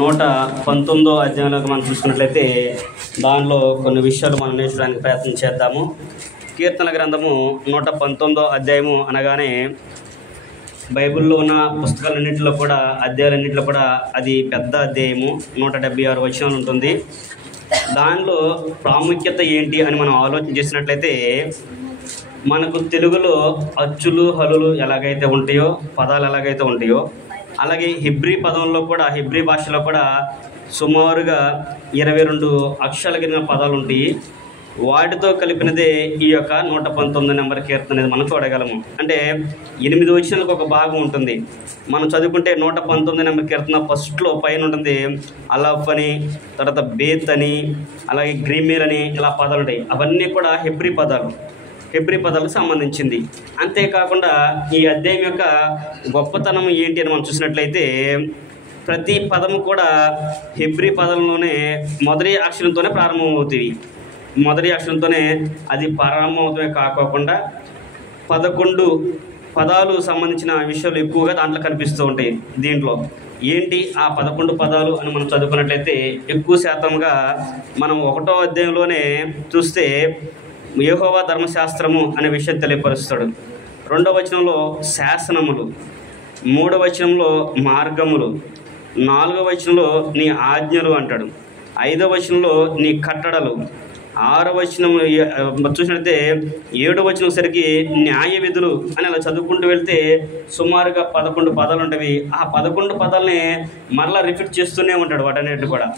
119వ అధ్యాయంలోకి మనం చూసుకున్నట్లయితే దానిలో కొన్ని విషయాలు మనం నేర్చుకోవడానికి ప్రయత్నం చేద్దాము. కీర్తన గ్రంథము 119వ అధ్యాయము అనగానే బైబిల్లో ఉన్న పుస్తకాలన్నింటిలో కూడా అధ్యాయాలన్నింటిలో కూడా అది పెద్ద అధ్యాయము. 176 వచనాలు ఉంటుంది. దానిలో ప్రాముఖ్యత ఏంటి అని మనం ఆలోచన చేసినట్లయితే మనకు తెలుగులో అచ్చులు హల్లులు ఎలాగైతే ఉంటాయో, పదాలు ఎలాగైతే ఉంటాయో, అలాగే హిబ్రీ పదంలో కూడా, హిబ్రీ భాషలో కూడా సుమారుగా 22 అక్షరాల కింద పదాలు ఉంటాయి. వాటితో కలిపినదే ఈ యొక్క 119 నెంబర్ కీర్తన అనేది మనం చూడగలము. అంటే 8 వచనాలకు ఒక భాగం ఉంటుంది. మనం చదువుకుంటే 119 నెంబర్ కీర్తన ఫస్ట్లో పైన ఉంటుంది అలఫ్ అని, తర్వాత బేత్ అని, అలాగే గ్రీమీర్ అని, ఇలా పదాలు ఉంటాయి. అవన్నీ కూడా హిబ్రీ పదాలకు సంబంధించింది. అంతేకాకుండా ఈ అధ్యాయం యొక్క గొప్పతనం ఏంటి అని మనం చూసినట్లయితే ప్రతి పదము కూడా హిబ్రీ పదంలోనే మొదటి అక్షరంతోనే ప్రారంభమవుతాయి. మొదటి అక్షరంతోనే అది ప్రారంభమవుతమే కాకోకుండా 11 పదాలు సంబంధించిన విషయాలు ఎక్కువగా దాంట్లో కనిపిస్తూ ఉంటాయి. దీంట్లో ఏంటి ఆ 11 పదాలు అని మనం చదువుకున్నట్లయితే ఎక్కువ శాతంగా మనం 1వ అధ్యాయంలోనే చూస్తే యెహోవా ధర్మశాస్త్రము అనే విషయం తెలియపరుస్తాడు. 2వ వచనంలో శాసనములు, 3వ వచనంలో మార్గములు, 4వ వచనంలో నీ ఆజ్ఞలు అంటాడు, 5వ వచనంలో నీ కట్టడలు, 6వ వచనం చూసినట్లయితే 7వ వచనం సరికి న్యాయ విధులు అని అలా చదువుకుంటూ వెళ్తే సుమారుగా 11 పదాలు ఉంటాయి. ఆ 11 పదాలని మరలా రిపీట్ చేస్తూనే ఉంటాడు. వాటన్నిటిని కూడా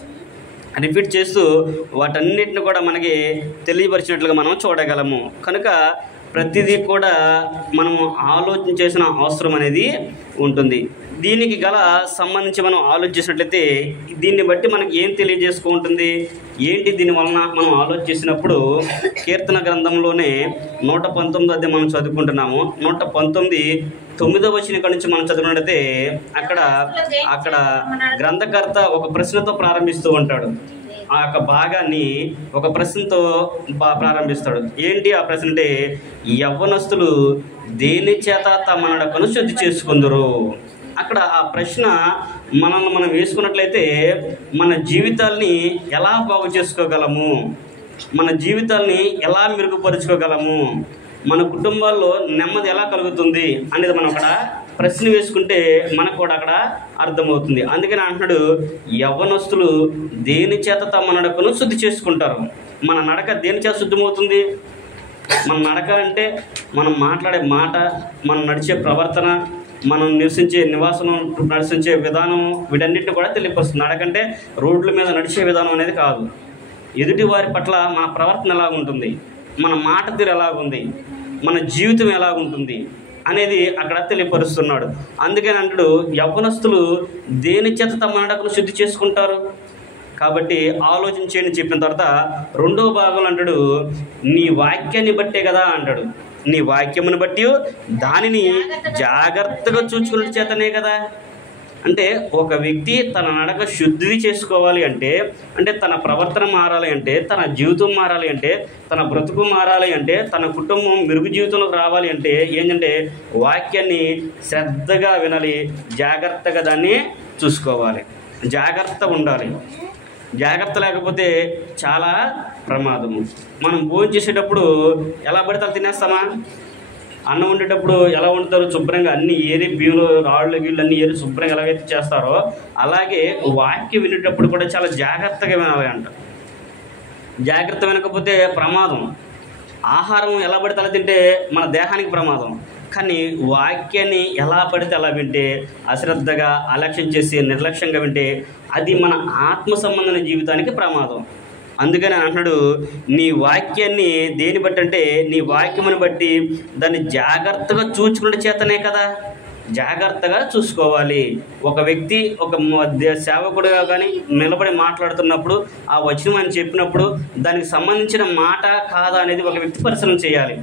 రిపీట్ చేస్తూ వాటన్నిటిని కూడా మనకి తెలియపరిచినట్లుగా మనం చూడగలము. కనుక ప్రతిదీ కూడా మనము ఆలోచన చేసిన అవసరం అనేది ఉంటుంది. దీనికి గల సంబంధించి మనం ఆలోచించినట్లయితే దీన్ని బట్టి మనకి ఏం తెలియజేసుకుంటుంది, ఏంటి దీని వలన మనం ఆలోచించినప్పుడు కీర్తన గ్రంథంలోనే 119 అధ్యాయం మనం చదువుకుంటున్నాము. 119 9వ వచనం కాడి నుంచి మనం చదివినట్లయితే అక్కడ గ్రంథకర్త ఒక ప్రశ్నతో ప్రారంభిస్తూ ఉంటాడు. ఆ యొక్క భాగాన్ని ఒక ప్రశ్నతో ప్రారంభిస్తాడు. ఏంటి ఆ ప్రశ్న అంటే, యవ్వనస్తులు దేని చేత తమ నడకను శుద్ధి చేసుకుందరు. అక్కడ ఆ ప్రశ్న మనల్ని మనం వేసుకున్నట్లయితే మన జీవితాల్ని ఎలా బాగు చేసుకోగలము, మన జీవితాల్ని ఎలా మెరుగుపరుచుకోగలము, మన కుటుంబాల్లో నెమ్మది ఎలా కలుగుతుంది అనేది మనం అక్కడ ప్రశ్న వేసుకుంటే మనకు కూడా అక్కడ అర్థమవుతుంది. అందుకని అంటున్నాడు, యవ్వనస్తులు దేని చేత తమ నడకను శుద్ధి చేసుకుంటారు. మన నడక దేని చేత శుద్ధమవుతుంది? మన నడక అంటే మనం మాట్లాడే మాట, మనం నడిచే ప్రవర్తన, మనం నివసించే విధానం, వీటన్నిటిని కూడా తెలియపరుస్తుంది. నడకంటే రోడ్ల మీద నడిచే విధానం అనేది కాదు. ఎదుటి వారి పట్ల మన ప్రవర్తన ఎలాగుంటుంది, మన మాట తీరు ఎలాగుంది, మన జీవితం ఎలాగుంటుంది అనేది అక్కడ తెలియపరుస్తున్నాడు. అందుకని అంటాడు, యవ్వనస్తులు దేని చేత తమ నడకను శుద్ధి చేసుకుంటారు. కాబట్టి ఆలోచించేయని చెప్పిన తర్వాత 2వ భాగంలో అంటాడు, నీ వాక్యాన్ని బట్టే కదా అంటాడు. నీ వాక్యమును బట్టి దానిని జాగ్రత్తగా చూసుకునే చేతనే కదా. అంటే ఒక వ్యక్తి తన నడక శుద్ధి చేసుకోవాలి అంటే తన ప్రవర్తన మారాలి అంటే, తన జీవితం మారాలి అంటే, తన బ్రతుకు మారాలి అంటే, తన కుటుంబం మెరుగు జీవితంలోకి రావాలి అంటే ఏంటంటే వాక్యాన్ని శ్రద్ధగా వినాలి, జాగ్రత్తగా దాన్ని చూసుకోవాలి, జాగ్రత్త ఉండాలి. జాగ్రత్త లేకపోతే చాలా ప్రమాదము. మనం భోజనం చేసేటప్పుడు ఎలా పడితే అలా తినేస్తామా? అన్నం వండేటప్పుడు ఎలా వండుతారు? శుభ్రంగా అన్ని ఏరి, బియ్యంలో రాళ్ళు గీళ్ళు అన్నీ ఏరి శుభ్రంగా ఎలాగైతే చేస్తారో అలాగే వాక్యం వినేటప్పుడు కూడా చాలా జాగ్రత్తగా వినాలి అంట. జాగ్రత్త వినకపోతే ప్రమాదం. ఆహారం ఎలా పడితే అలా తింటే మన దేహానికి ప్రమాదం. కానీ వాక్యాన్ని ఎలా పడితే అలా వింటే, అశ్రద్ధగా, అలక్ష్యం చేసి నిర్లక్ష్యంగా వింటే అది మన ఆత్మ సంబంధమైన జీవితానికి ప్రమాదం. అందుకని అంటున్నాడు, నీ వాక్యాన్ని దేని బట్టి అంటే నీ వాక్యముని బట్టి దాన్ని జాగ్రత్తగా చూసుకునే చేతనే కదా. జాగ్రత్తగా చూసుకోవాలి. ఒక వ్యక్తి ఒక సేవకుడుగా కానీ నిలబడి మాట్లాడుతున్నప్పుడు ఆ వచనం అని చెప్పినప్పుడు దానికి సంబంధించిన మాట కాదా అనేది ఒక వ్యక్తి పరిశీలన చేయాలి.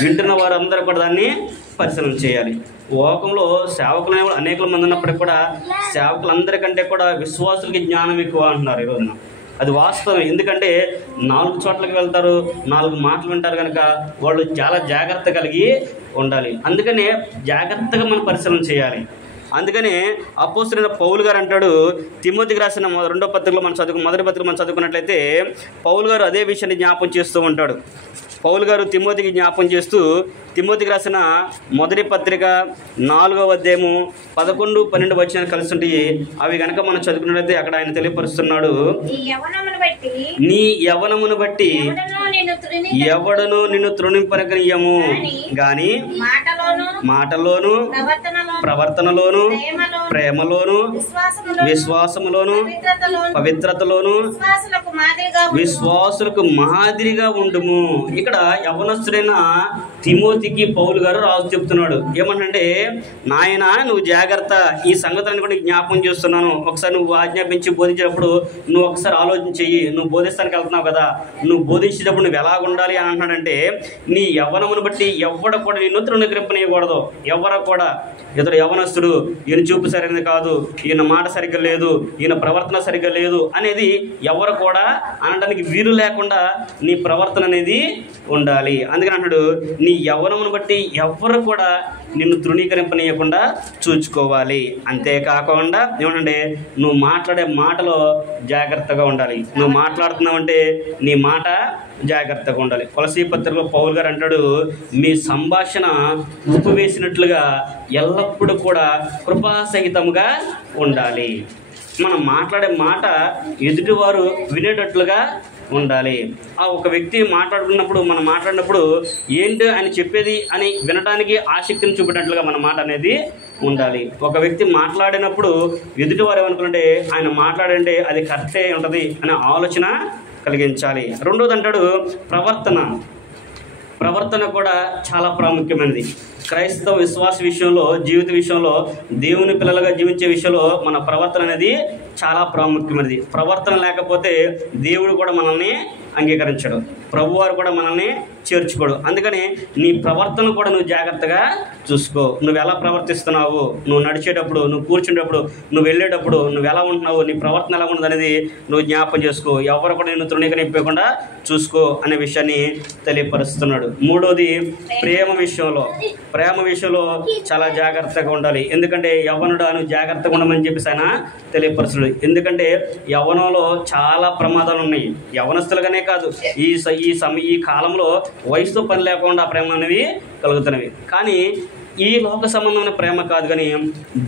వింటున్న వారందరూ కూడా దాన్ని పరిశీలన చేయాలి. లోకంలో సేవకులు అనేక మంది ఉన్నప్పటికీ కూడా సేవకులందరికంటే కూడా విశ్వాసులకి జ్ఞానం ఎక్కువ అంటున్నారు ఈ రోజున. అది వాస్తవం. ఎందుకంటే 4 చోట్లకి వెళ్తారు, 4 మాటలు వింటారు కనుక వాళ్ళు చాలా జాగ్రత్త కలిగి ఉండాలి. అందుకనే జాగ్రత్తగా మనం పరిశీలన చేయాలి. అందుకని అపోస్తలుడైన పౌలు గారు అంటాడు, తిమోతికి రాసిన రెండో పత్రికలో మొదటి పత్రికలో మనం చదువుకున్నట్లయితే పౌలు గారు అదే విషయాన్ని జ్ఞాపం చేస్తూ ఉంటాడు. పౌలు గారు తిమోతికి జ్ఞాపం చేస్తూ తిమోతికి రాసిన మొదటి పత్రిక 4వ అధ్యాయము 11, 12 వచనాలు కలిసి ఉంటాయి. అవి కనుక మనం చదువుకున్నట్లయితే అక్కడ ఆయన తెలియపరుస్తున్నాడు, నీ యవ్వనమును బట్టి ఎవడను నిన్ను తృణింపనీయము గాని మాటలోను ప్రవర్తనలోను ప్రేమలోను విశ్వాసములోను పవిత్రతలోను విశ్వాసులకు మాదిరిగా ఉండుము. ఇక్కడ యవ్వనస్తుడైన తిమోతికి పౌలు గారు రాజు చెప్తున్నాడు ఏమంటే, నాయన నువ్వు జాగ్రత్త, ఈ సంగతులను కూడా జ్ఞాపకం చేస్తున్నాను. ఒకసారి నువ్వు ఆజ్ఞాపించి బోధించేటప్పుడు నువ్వు ఒకసారి ఆలోచన చెయ్యి. నువ్వు బోధిస్తానికి వెళ్తున్నావు కదా, నువ్వు బోధించేటప్పుడు నువ్వు ఎలా ఉండాలి అని అంటున్నాడంటే, నీ యవ్వనమును బట్టి ఎవడ కూడా నిన్ను తృణీకరింపనీయకూడదు. ఎవరు కూడా ఇతడు యవ్వనస్తుడు, ఈయన చూపు సరైనది కాదు, ఈయన మాట సరిగ్గా లేదు, ఈయన ప్రవర్తన సరిగ్గా లేదు అనేది ఎవరు కూడా అనడానికి వీలు లేకుండా నీ ప్రవర్తన అనేది ఉండాలి. అందుకని అంటాడు, నీ యవ్వనమును బట్టి ఎవరు కూడా నిన్ను తృణీకరింపనీయకుండా చూసుకోవాలి. అంతేకాకుండా ఏమంటే నువ్వు మాట్లాడే మాటలో జాగ్రత్తగా ఉండాలి. నువ్వు మాట్లాడుతున్నావంటే నీ మాట జాగ్రత్తగా ఉండాలి. కొలసీ పత్రికలో పౌలు గారు అంటాడు, మీ సంభాషణ ఉప్పు వేసినట్లుగా ఎల్లప్పుడూ కూడా కృపాసహితముగా ఉండాలి. మనం మాట్లాడే మాట ఎదుటివారు వినేటట్లుగా ఉండాలి. ఆ ఒక వ్యక్తి మాట్లాడుకున్నప్పుడు మనం మాట్లాడినప్పుడు ఏంటి ఆయన చెప్పేది అని వినడానికి ఆసక్తిని చూపేటట్లుగా మన మాట అనేది ఉండాలి. ఒక వ్యక్తి మాట్లాడినప్పుడు ఎదుటివారు ఏమనుకుంటే ఆయన మాట్లాడంటే అది కరెక్టే ఉంటుంది అనే ఆలోచన కలిగించాలి. రెండోది అంటాడు ప్రవర్తన కూడా చాలా ప్రాముఖ్యమైనది. క్రైస్తవ విశ్వాస విషయంలో, జీవిత విషయంలో, దేవుని పిల్లలుగా జీవించే విషయంలో మన ప్రవర్తన అనేది చాలా ప్రాముఖ్యమైనది. ప్రవర్తన లేకపోతే దేవుడు కూడా మనల్ని అంగీకరించడు, ప్రభువారు కూడా మనల్ని చేర్చుకోడు. అందుకని నీ ప్రవర్తన కూడా నువ్వు జాగ్రత్తగా చూసుకో. నువ్వు ఎలా ప్రవర్తిస్తున్నావు, నువ్వు నడిచేటప్పుడు, నువ్వు కూర్చునేటప్పుడు, నువ్వు వెళ్ళేటప్పుడు నువ్వు ఎలా ఉంటున్నావు, నీ ప్రవర్తన ఎలా ఉండదు అనేది నువ్వు జ్ఞాపం చేసుకో. ఎవరు కూడా నిన్ను తృణీకరింపకుండా చూసుకో అనే విషయాన్ని తెలియపరుస్తున్నాడు. మూడోది ప్రేమ విషయంలో చాలా జాగ్రత్తగా ఉండాలి. ఎందుకంటే యవ్వనుడు నువ్వు జాగ్రత్తగా ఉండమని చెప్పేసి ఆయన తెలియపరుస్తున్నాడు. ఎందుకంటే యవ్వనంలో చాలా ప్రమాదాలు ఉన్నాయి. యవ్వనస్తులుగానే కాదు, ఈ కాలంలో వయసుతో పని లేకుండా ప్రేమ అనేవి కలుగుతున్నవి. కానీ ఈ లోక సంబంధమైన ప్రేమ కాదు, కానీ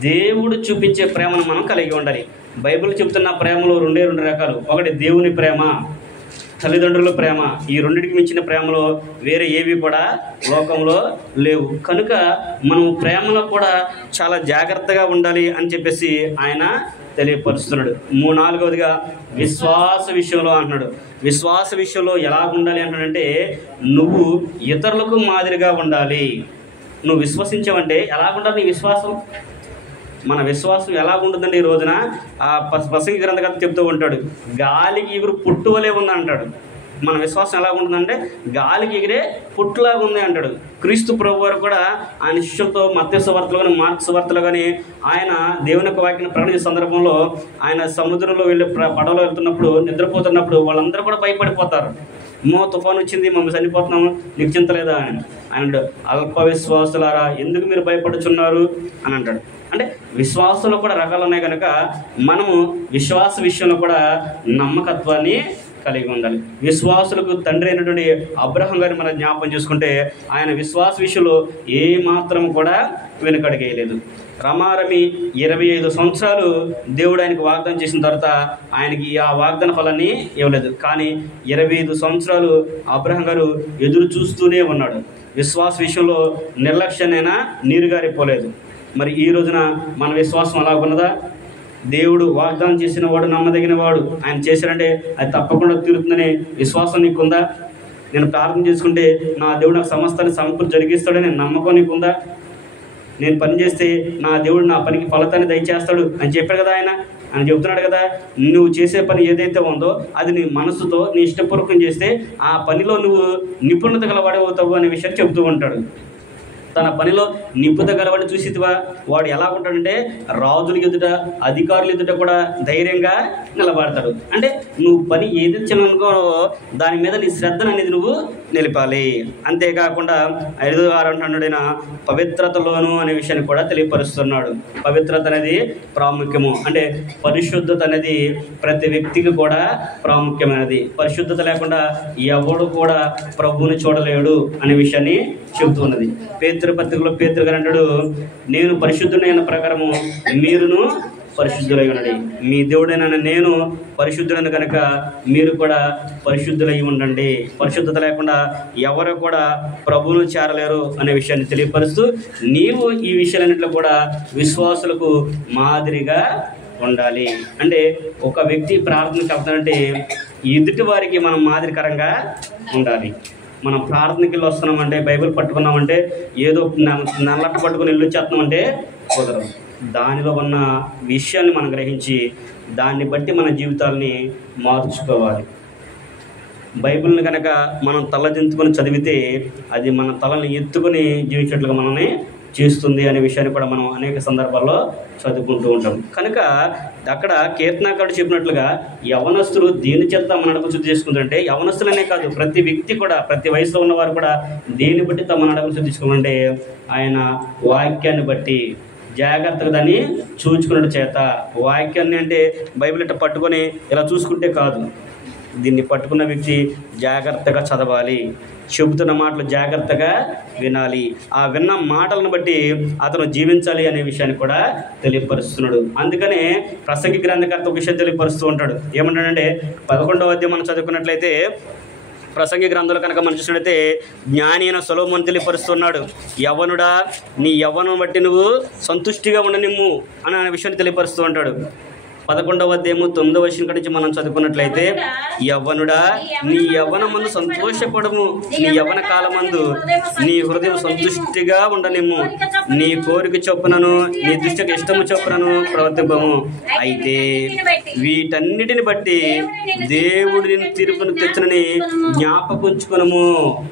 దేవుడు చూపించే ప్రేమను మనం కలిగి ఉండాలి. బైబిల్ చెప్తున్న ప్రేమలో రెండు రకాలు. ఒకటి దేవుని ప్రేమ, తల్లిదండ్రుల ప్రేమ. ఈ రెండింటికి మించిన ప్రేమలో వేరే ఏవి కూడా లోకంలో లేవు. కనుక మనం ప్రేమలో కూడా చాలా జాగ్రత్తగా ఉండాలి అని చెప్పేసి ఆయన తెలియపరుస్తున్నాడు. నాలుగవదిగా విశ్వాస విషయంలో అంటున్నాడు. విశ్వాస విషయంలో ఎలా ఉండాలి అంటున్నాడంటే, నువ్వు ఇతరులకు మాదిరిగా ఉండాలి. నువ్వు విశ్వసించావంటే ఎలా ఉండాలి నీ విశ్వాసం? మన విశ్వాసం ఎలా ఉంటుందండి? ఈ రోజున ఆ ప్రసంగి గ్రంథకర్త చెప్తూ ఉంటాడు, గాలికి ఎగురు పుట్టువలే ఉంది అంటాడు. మన విశ్వాసం ఎలా ఉంటుందంటే గాలికి ఎగిరే పుట్టులాగా ఉంది అంటాడు. క్రీస్తు ప్రభు వారు కూడా ఆయన శిష్యులతో మత్తయి సువార్తలో కానీ మార్కు సువార్తలో కానీ ఆయన దేవుని యొక్క వాక్యాన్ని ప్రకటించే సందర్భంలో ఆయన సముద్రంలో వెళ్ళి పడవలో వెళ్తున్నప్పుడు, నిద్రపోతున్నప్పుడు వాళ్ళందరూ కూడా భయపడిపోతారు. తుఫాను వచ్చింది, మమ్మల్ని చనిపోతున్నాము, నీకు చింత లేదా అని అంటాడు. అల్ప విశ్వాసులారా ఎందుకు మీరు భయపడుచున్నారు అని అంటాడు. అంటే విశ్వాసంలో కూడా రకాలు ఉన్నాయి కనుక మనము విశ్వాస విషయంలో కూడా నమ్మకత్వాన్ని కలిగి ఉండాలి. విశ్వాసులకు తండ్రి అయినటువంటి అబ్రహాం గారిని మనం జ్ఞాపకం చేసుకుంటే ఆయన విశ్వాస విషయంలో ఏ మాత్రం కూడా వెనుకడుగేయలేదు. రమారమి 25 సంవత్సరాలు దేవుడు ఆయనకు వాగ్దానం చేసిన తర్వాత ఆయనకి ఆ వాగ్దాన ఫలాన్ని ఇవ్వలేదు. కానీ 25 సంవత్సరాలు అబ్రహాం గారు ఎదురు చూస్తూనే ఉన్నాడు. విశ్వాస విషయంలో నిర్లక్ష్యానైనా నీరుగారిపోలేదు. మరి ఈ రోజున మన విశ్వాసం అలా ఉన్నదా? దేవుడు వాగ్దానం చేసిన వాడు నమ్మదగిన వాడు, ఆయన చేశాడంటే అది తప్పకుండా తీరుతుందనే విశ్వాసం నీకుందా? నేను ప్రార్థన చేసుకుంటే నా దేవుడు నాకు సమస్తాన్ని సమకూర్చి జరిగిస్తాడని నమ్మకం నీకుందా? నేను పని చేస్తే నా దేవుడు నా పనికి ఫలితాన్ని దయచేస్తాడు అని చెప్పాడు కదా ఆయన చెబుతున్నాడు కదా. నువ్వు చేసే పని ఏదైతే ఉందో అది నీ మనసుతో నీ ఇష్టపూర్వకం చేస్తే ఆ పనిలో నువ్వు నిపుణత గలవాడే అవుతావు అనే విషయాన్ని చెబుతూ ఉంటాడు. తన పనిలో నిపుణత గలవాడిని చూసివా, వాడు ఎలా ఉంటాడంటే రాజుల ఎదుట అధికారుల ఎదుట కూడా ధైర్యంగా నిలబడతాడు. అంటే నువ్వు పని ఏది చిన్ననుకో దాని మీద నీ శ్రద్ధను అనేది నువ్వు నిలిపాలి. అంతేకాకుండా 5:6 అంటున్నాడైన పవిత్రతలోను అనే విషయాన్ని కూడా తెలియపరుస్తున్నాడు. పవిత్రత అనేది ప్రాముఖ్యము. అంటే పరిశుద్ధత అనేది ప్రతి వ్యక్తికి కూడా ప్రాముఖ్యమైనది. పరిశుద్ధత లేకుండా ఎవడు కూడా ప్రభువుని చూడలేడు అనే విషయాన్ని చెబుతూ ఉన్నది. పేతురు పత్రికలో పేతురు గారు అంటాడు, నేను పరిశుద్ధుడైన ప్రకారము మీరును పరిశుద్ధులై ఉండండి. మీ దేవుడైన నేను పరిశుద్ధుడైన కనుక మీరు కూడా పరిశుద్ధులై ఉండండి. పరిశుద్ధత లేకుండా ఎవరు కూడా ప్రభువును చేరలేరు అనే విషయాన్ని తెలియపరుస్తూ, నీవు ఈ విషయాలన్నింటిలో కూడా విశ్వాసులకు మాదిరిగా ఉండాలి. అంటే ఒక వ్యక్తి ప్రార్థనకు వెళ్తానంటే ఎదుటి వారికి మనం మాదిరికరంగా ఉండాలి. మనం ప్రార్థనకి వెళ్ళి వస్తున్నామంటే, బైబిల్ పట్టుకున్నామంటే, ఏదో నల్లట్టు పట్టుకుని ఇల్లు వచ్చేస్తున్నామంటే కుదరదు. దానిలో ఉన్న విషయాన్ని మనం గ్రహించి దాన్ని బట్టి మన జీవితాలని మార్చుకోవాలి. బైబిల్ని కనుక మనం తలదించుకొని చదివితే అది మన తలని ఎత్తుకొని జీవించేట్లుగా మనల్ని చేస్తుంది అనే విషయాన్ని కూడా మనం అనేక సందర్భాల్లో చదువుకుంటూ ఉంటాం. కనుక అక్కడ కీర్తనాకారుడు చెప్పినట్లుగా యవనస్తులు దేని చేత మన నడకను శుద్ధి చేసుకుంటారంటే, యవనస్తులనే కాదు ప్రతి వ్యక్తి కూడా, ప్రతి వయసులో ఉన్నవారు కూడా దేని బట్టి తమ నడకను శుద్ధి చేసుకోవాలంటే ఆయన వాక్యాన్ని బట్టి జాగ్రత్తగా దాన్ని చూచుకున్నట్టు చేత. వాక్యాన్ని అంటే బైబిల్ ఇట్లా పట్టుకొని ఇలా చూసుకుంటే కాదు, దీన్ని పట్టుకున్న వ్యక్తి జాగ్రత్తగా చదవాలి, చెబుతున్న మాటలు జాగ్రత్తగా వినాలి, ఆ విన్న మాటలను బట్టి అతను జీవించాలి అనే విషయాన్ని కూడా తెలియపరుస్తున్నాడు. అందుకనే ప్రసంగి గ్రంథకర్త ఒక విషయం తెలియపరుస్తూ ఉంటాడు. ఏమంటాడంటే 11వ అధ్యాయం మనం చదువుకున్నట్లయితే ప్రసంగి గ్రంథంలో కనుక మనం చూసినట్లయితే జ్ఞాని అయిన సొలొమోను తెలియపరుస్తున్నాడు, యవ్వనుడా నీ యవ్వనం బట్టి నువ్వు సంతుష్టిగా ఉండనిమ్ము అనే విషయాన్ని తెలియపరుస్తూ ఉంటాడు. 11వ అధ్యాయము 9వ వచనం నుంచి మనం చదువుకున్నట్లయితే, యవ్వనుడా నీ యవ్వనమందు సంతోషపడము, నీ యవ్వన కాలమందు నీ హృదయం సంతుష్టిగా ఉండనిమ్ము, నీ కోరిక చొప్పునను నీ దృష్టికి ఇష్టము చొప్పునను ప్రవర్తింపము. అయితే వీటన్నిటిని బట్టి దేవుడు నిన్ను తీర్పును తెచ్చునని జ్ఞాపకుంచుకొనుము.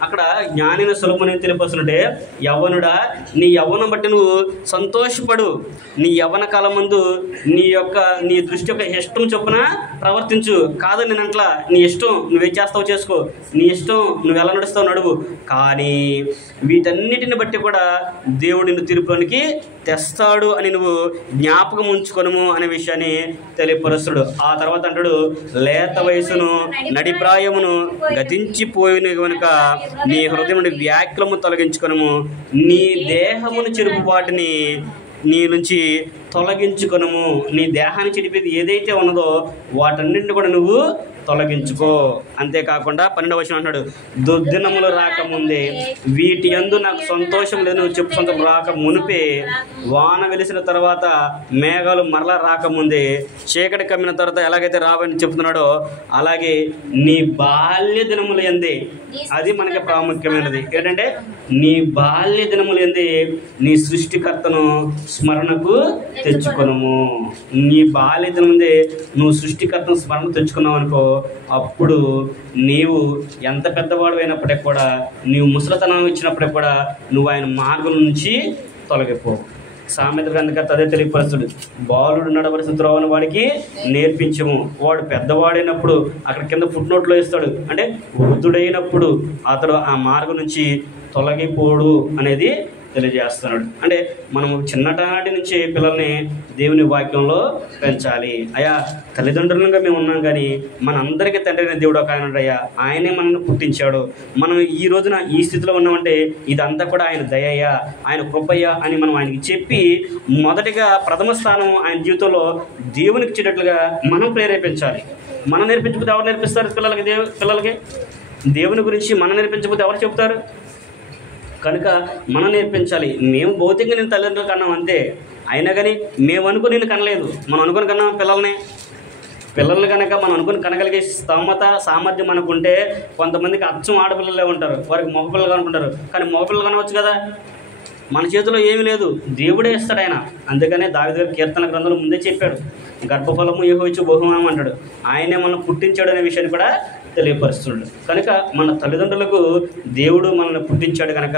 అక్కడ జ్ఞానిని సులభమని తెలియపరుస్తుంటే, యవ్వనుడా నీ యవ్వనం బట్టి నువ్వు సంతోషపడు, నీ యవ్వన కాలం ముందు నీ దృష్టి యొక్క ఇష్టం చొప్పున ప్రవర్తించు. కాదు నేను అట్లా, నీ ఇష్టం నువ్వేం చేస్తావు చేసుకో, నీ ఇష్టం నువ్వు ఎలా నడుస్తావు నడువు, కానీ వీటన్నిటిని బట్టి కూడా దేవుడు నిన్ను తీర్పులోనికి తెస్తాడు అని నువ్వు జ్ఞాపకం ఉంచుకొనుము అనే విషయాన్ని తెలియపరుస్తాడు. ఆ తర్వాత అంటాడు, లేత వయసును నడిప్రాయమును గతించిపోయిన కనుక నీ హృదయం నుండి వ్యాకులము తొలగించుకొనుము, నీ దేహమును చెరుపు వాటిని నీ నుంచి తొలగించుకొనుము. నీ దేహాన్ని చెడిపేది ఏదైతే ఉన్నదో వాటన్నింటిని కూడా నువ్వు తొలగించుకో. అంతేకాకుండా 12వ వచనం అంటాడు, దుర్దినములు రాకముందే వీటి యందు నాకు సంతోషం లేదు నువ్వు చెప్పు సొంతం రాక మునిపే, వాన వెలిసిన తర్వాత మేఘాలు మరలా రాకముందే, చీకటి కమ్మిన తర్వాత ఎలాగైతే రావని చెప్తున్నాడో అలాగే నీ బాల్య దినములు ఎందే, అది మనకి ప్రాముఖ్యమైనది. ఏంటంటే నీ బాల్య దినములు ఎందే నీ సృష్టికర్తను స్మరణకు తెచ్చుకొనుము. నీ బాల్య దినముందే నువ్వు సృష్టికర్తను స్మరణ తెచ్చుకున్నావు అనుకో, అప్పుడు నీవు ఎంత పెద్దవాడు అయినప్పటికీ కూడా, నీవు ముసలితనం ఇచ్చినప్పటికీ కూడా నువ్వు ఆయన మార్గం నుంచి తొలగిపో. సామెత గ్రంథకర్త అదే తెలియపరుస్తాడు, బాలుడు నడవలసిన త్రోవను వాడికి నేర్పించము, వాడు పెద్దవాడైనప్పుడు అక్కడ కింద ఫుట్ నోట్లో ఇస్తాడు, అంటే వృద్ధుడైనప్పుడు అతడు ఆ మార్గం నుంచి తొలగిపోడు అనేది తెలియజేస్తున్నాడు. అంటే మనం చిన్ననాటి నుంచి పిల్లల్ని దేవుని వాక్యంలో పెంచాలి. అయ్యా తల్లిదండ్రులుగా మేము ఉన్నాం, కానీ మనందరికీ తండ్రి అయిన దేవుడు ఒక ఆయన అయ్యా, ఆయనే మనల్ని పుట్టించాడు. మనం ఈ రోజున ఈ స్థితిలో ఉన్నామంటే ఇదంతా కూడా ఆయన దయయ్యా, ఆయన కృపయ్యా అని మనం ఆయనకి చెప్పి మొదటిగా ప్రథమ స్థానం ఆయన జీవితంలో దేవునికి ఇచ్చేటట్లుగా మనం ప్రేరేపించాలి. మనం నేర్పించకపోతే ఎవరు నేర్పిస్తారు పిల్లలకి దేవుని గురించి మనం నేర్పించకపోతే ఎవరు చెప్తారు? కనుక మనం నేర్పించాలి. మేము భౌతికంగా నేను తల్లిదండ్రులు కన్నాం అంతే, అయినా కానీ మేము అనుకుని నేను కనలేదు. మనం అనుకుని కన్నా పిల్లల్ని కనుక మనం అనుకుని కనగలిగే సామర్థ్యం అనుకుంటే, కొంతమందికి అచ్చం ఆడపిల్లలే ఉంటారు, వారికి మగపిల్లలు అనుకుంటారు, కానీ మగపిల్లలు కనవచ్చు కదా. మన చేతిలో ఏమీ లేదు, దేవుడే ఇస్తాడు ఆయన. అందుకనే దావీదు గారు కీర్తన గ్రంథంలో ముందే చెప్పాడు, గర్భఫలము యెహోవా ఇచ్చు బహుమానం అంటాడు. ఆయనే మనం పుట్టించాడు అనే విషయాన్ని కూడా తెలియపరుస్తున్నాడు. కనుక మన తల్లిదండ్రులకు దేవుడు మనల్ని పుట్టించాడు కనుక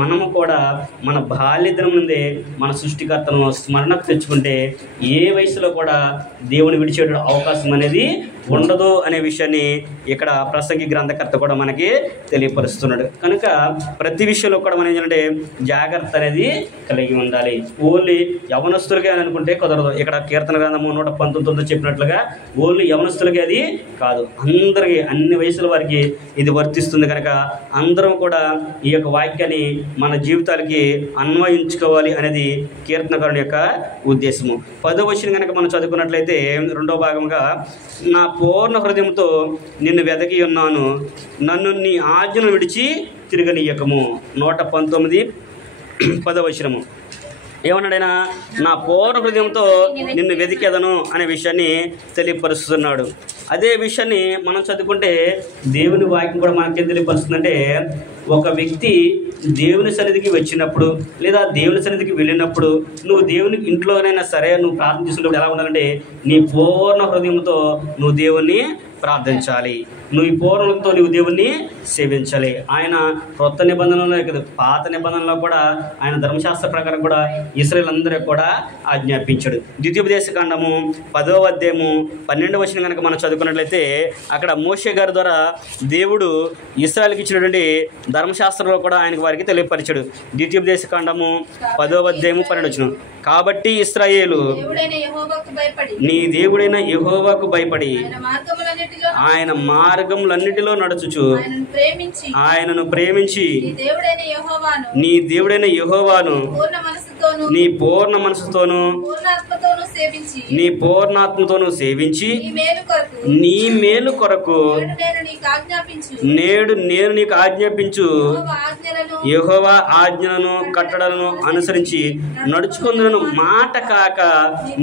మనము కూడా మన బాల్యదినం నుండే మన సృష్టికర్తను స్మరణకు తెచ్చుకుంటే ఏ వయసులో కూడా దేవుని విడిచే అవకాశం అనేది ఉండదు అనే విషయాన్ని ఇక్కడ ప్రసంగి గ్రంథకర్త కూడా మనకి తెలియపరుస్తున్నాడు. కనుక ప్రతి విషయంలో కూడా మనం ఏంటంటే జాగ్రత్త అనేది కలిగి ఉండాలి. ఓన్లీ యవనస్తులకే అని అనుకుంటే కుదరదు. ఇక్కడ కీర్తన గ్రంథము 119 చెప్పినట్లుగా ఓన్లీ యవనస్తులకే అది కాదు, అందరికీ అన్ని వయసుల వారికి ఇది వర్తిస్తుంది. కనుక అందరం కూడా ఈ యొక్క వాక్యాన్ని మన జీవితాలకి అన్వయించుకోవాలి అనేది కీర్తనకారుని యొక్క ఉద్దేశము. 10వ వచనం కనుక మనం చదువుకున్నట్లయితే 2వ భాగంగా, నా పూర్ణ హృదయంతో నిన్ను వెదకి ఉన్నాను, నన్ను నీ ఆజ్ఞను విడిచి తిరగనీయకము. 119 10వ వచనము ఏమన్నాడైనా, నా పూర్ణ హృదయంతో నిన్ను వెతికేదను అనే విషయాన్ని తెలియపరుస్తున్నాడు. అదే విషయాన్ని మనం చదువుకుంటే దేవుని వాక్యం కూడా మనకేం తెలియపరుస్తుందంటే, ఒక వ్యక్తి దేవుని సన్నిధికి వచ్చినప్పుడు లేదా దేవుని సన్నిధికి వెళ్ళినప్పుడు నువ్వు దేవుని ఇంట్లోనైనా సరే నువ్వు ప్రార్థన చేసినప్పుడు ఎలా ఉండాలంటే నీ పూర్ణ హృదయంతో నువ్వు దేవుణ్ణి ప్రార్థించాలి. నువ్వు ఈ పూర్ణంతో నువ్వు దేవుణ్ణి సేవించాలి. ఆయన కొత్త నిబంధనలో కదా, పాత నిబంధనలో కూడా ఆయన ధర్మశాస్త్ర ప్రకారం కూడా ఇశ్రాయేలు అందరూ కూడా ఆజ్ఞాపించాడు. ద్వితీయోపదేశకాండము 10వ అధ్యాయము 12వ వచనం కనుక మనం చదువుకున్నట్లయితే అక్కడ మోషే గారి ద్వారా దేవుడు ఇశ్రాయేలుకి ఇచ్చినటువంటి ధర్మశాస్త్రంలో కూడా ఆయనకు వారికి తెలియపరిచాడు. ద్వితీయోపదేశకాండము 10వ అధ్యాయము 12వ వచనం, కాబట్టి ఇశ్రాయేలు నీ దేవుడైన యెహోవాకు భయపడి ఆయన మార్గములన్నిటిలో నడుచుచు ఆయనను ప్రేమించి నీ దేవుడైన యెహోవాను నీ పూర్ణ మనసుతోను నీ పూర్ణాత్మతోను సేవించి నీ మేలు కొరకు నేడు నేను నీకు ఆజ్ఞాపించు యెహోవా ఆజ్ఞలను కట్టడలను అనుసరించి నడుచుకుందును మాట కాక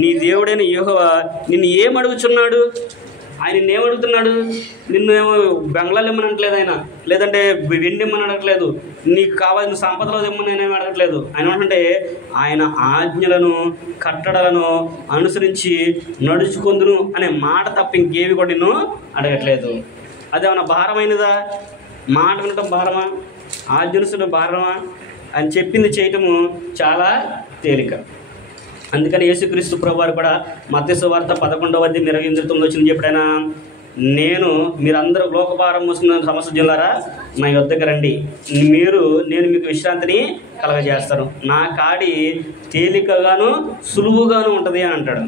నీ దేవుడైన యెహోవా నిన్ను ఏమడుగుచున్నాడు? ఆయన నిన్నేమడుగుతున్నాడు? నిన్నేమో బంగ్లాలు ఇమ్మనట్లేదు ఆయన, లేదంటే వెండి ఇమ్మని అడగట్లేదు, నీకు కావాల్సిన సంపదలో ఇమ్మని నేనేమి అడగట్లేదు. ఆయన ఏంటంటే ఆయన ఆజ్ఞలను కట్టడలను అనుసరించి నడుచుకుందును అనే మాట తప్ప ఇంకేవి కూడా నిన్ను అడగట్లేదు. అదేమన్నా భారమైనదా? మాట వినటం భారమా? ఆజ్ఞనుసరణ భారమా? అని చెప్పింది చేయటము చాలా తేలిక. అందుకని యేసుక్రీస్తు ప్రభువారు కూడా మత్తయి సువార్త 11వ అధ్యాయం 28 వచ్చిన చెప్పడైనా, నేను మీరందరూ లోకభారం మోసుకున్న సమస్యలారా నా యొద్దకు రండి, నేను మీకు విశ్రాంతిని కలగజేస్తాను, నా కాడి తేలికగాను సులువుగాను ఉంటుంది అని అంటాడు.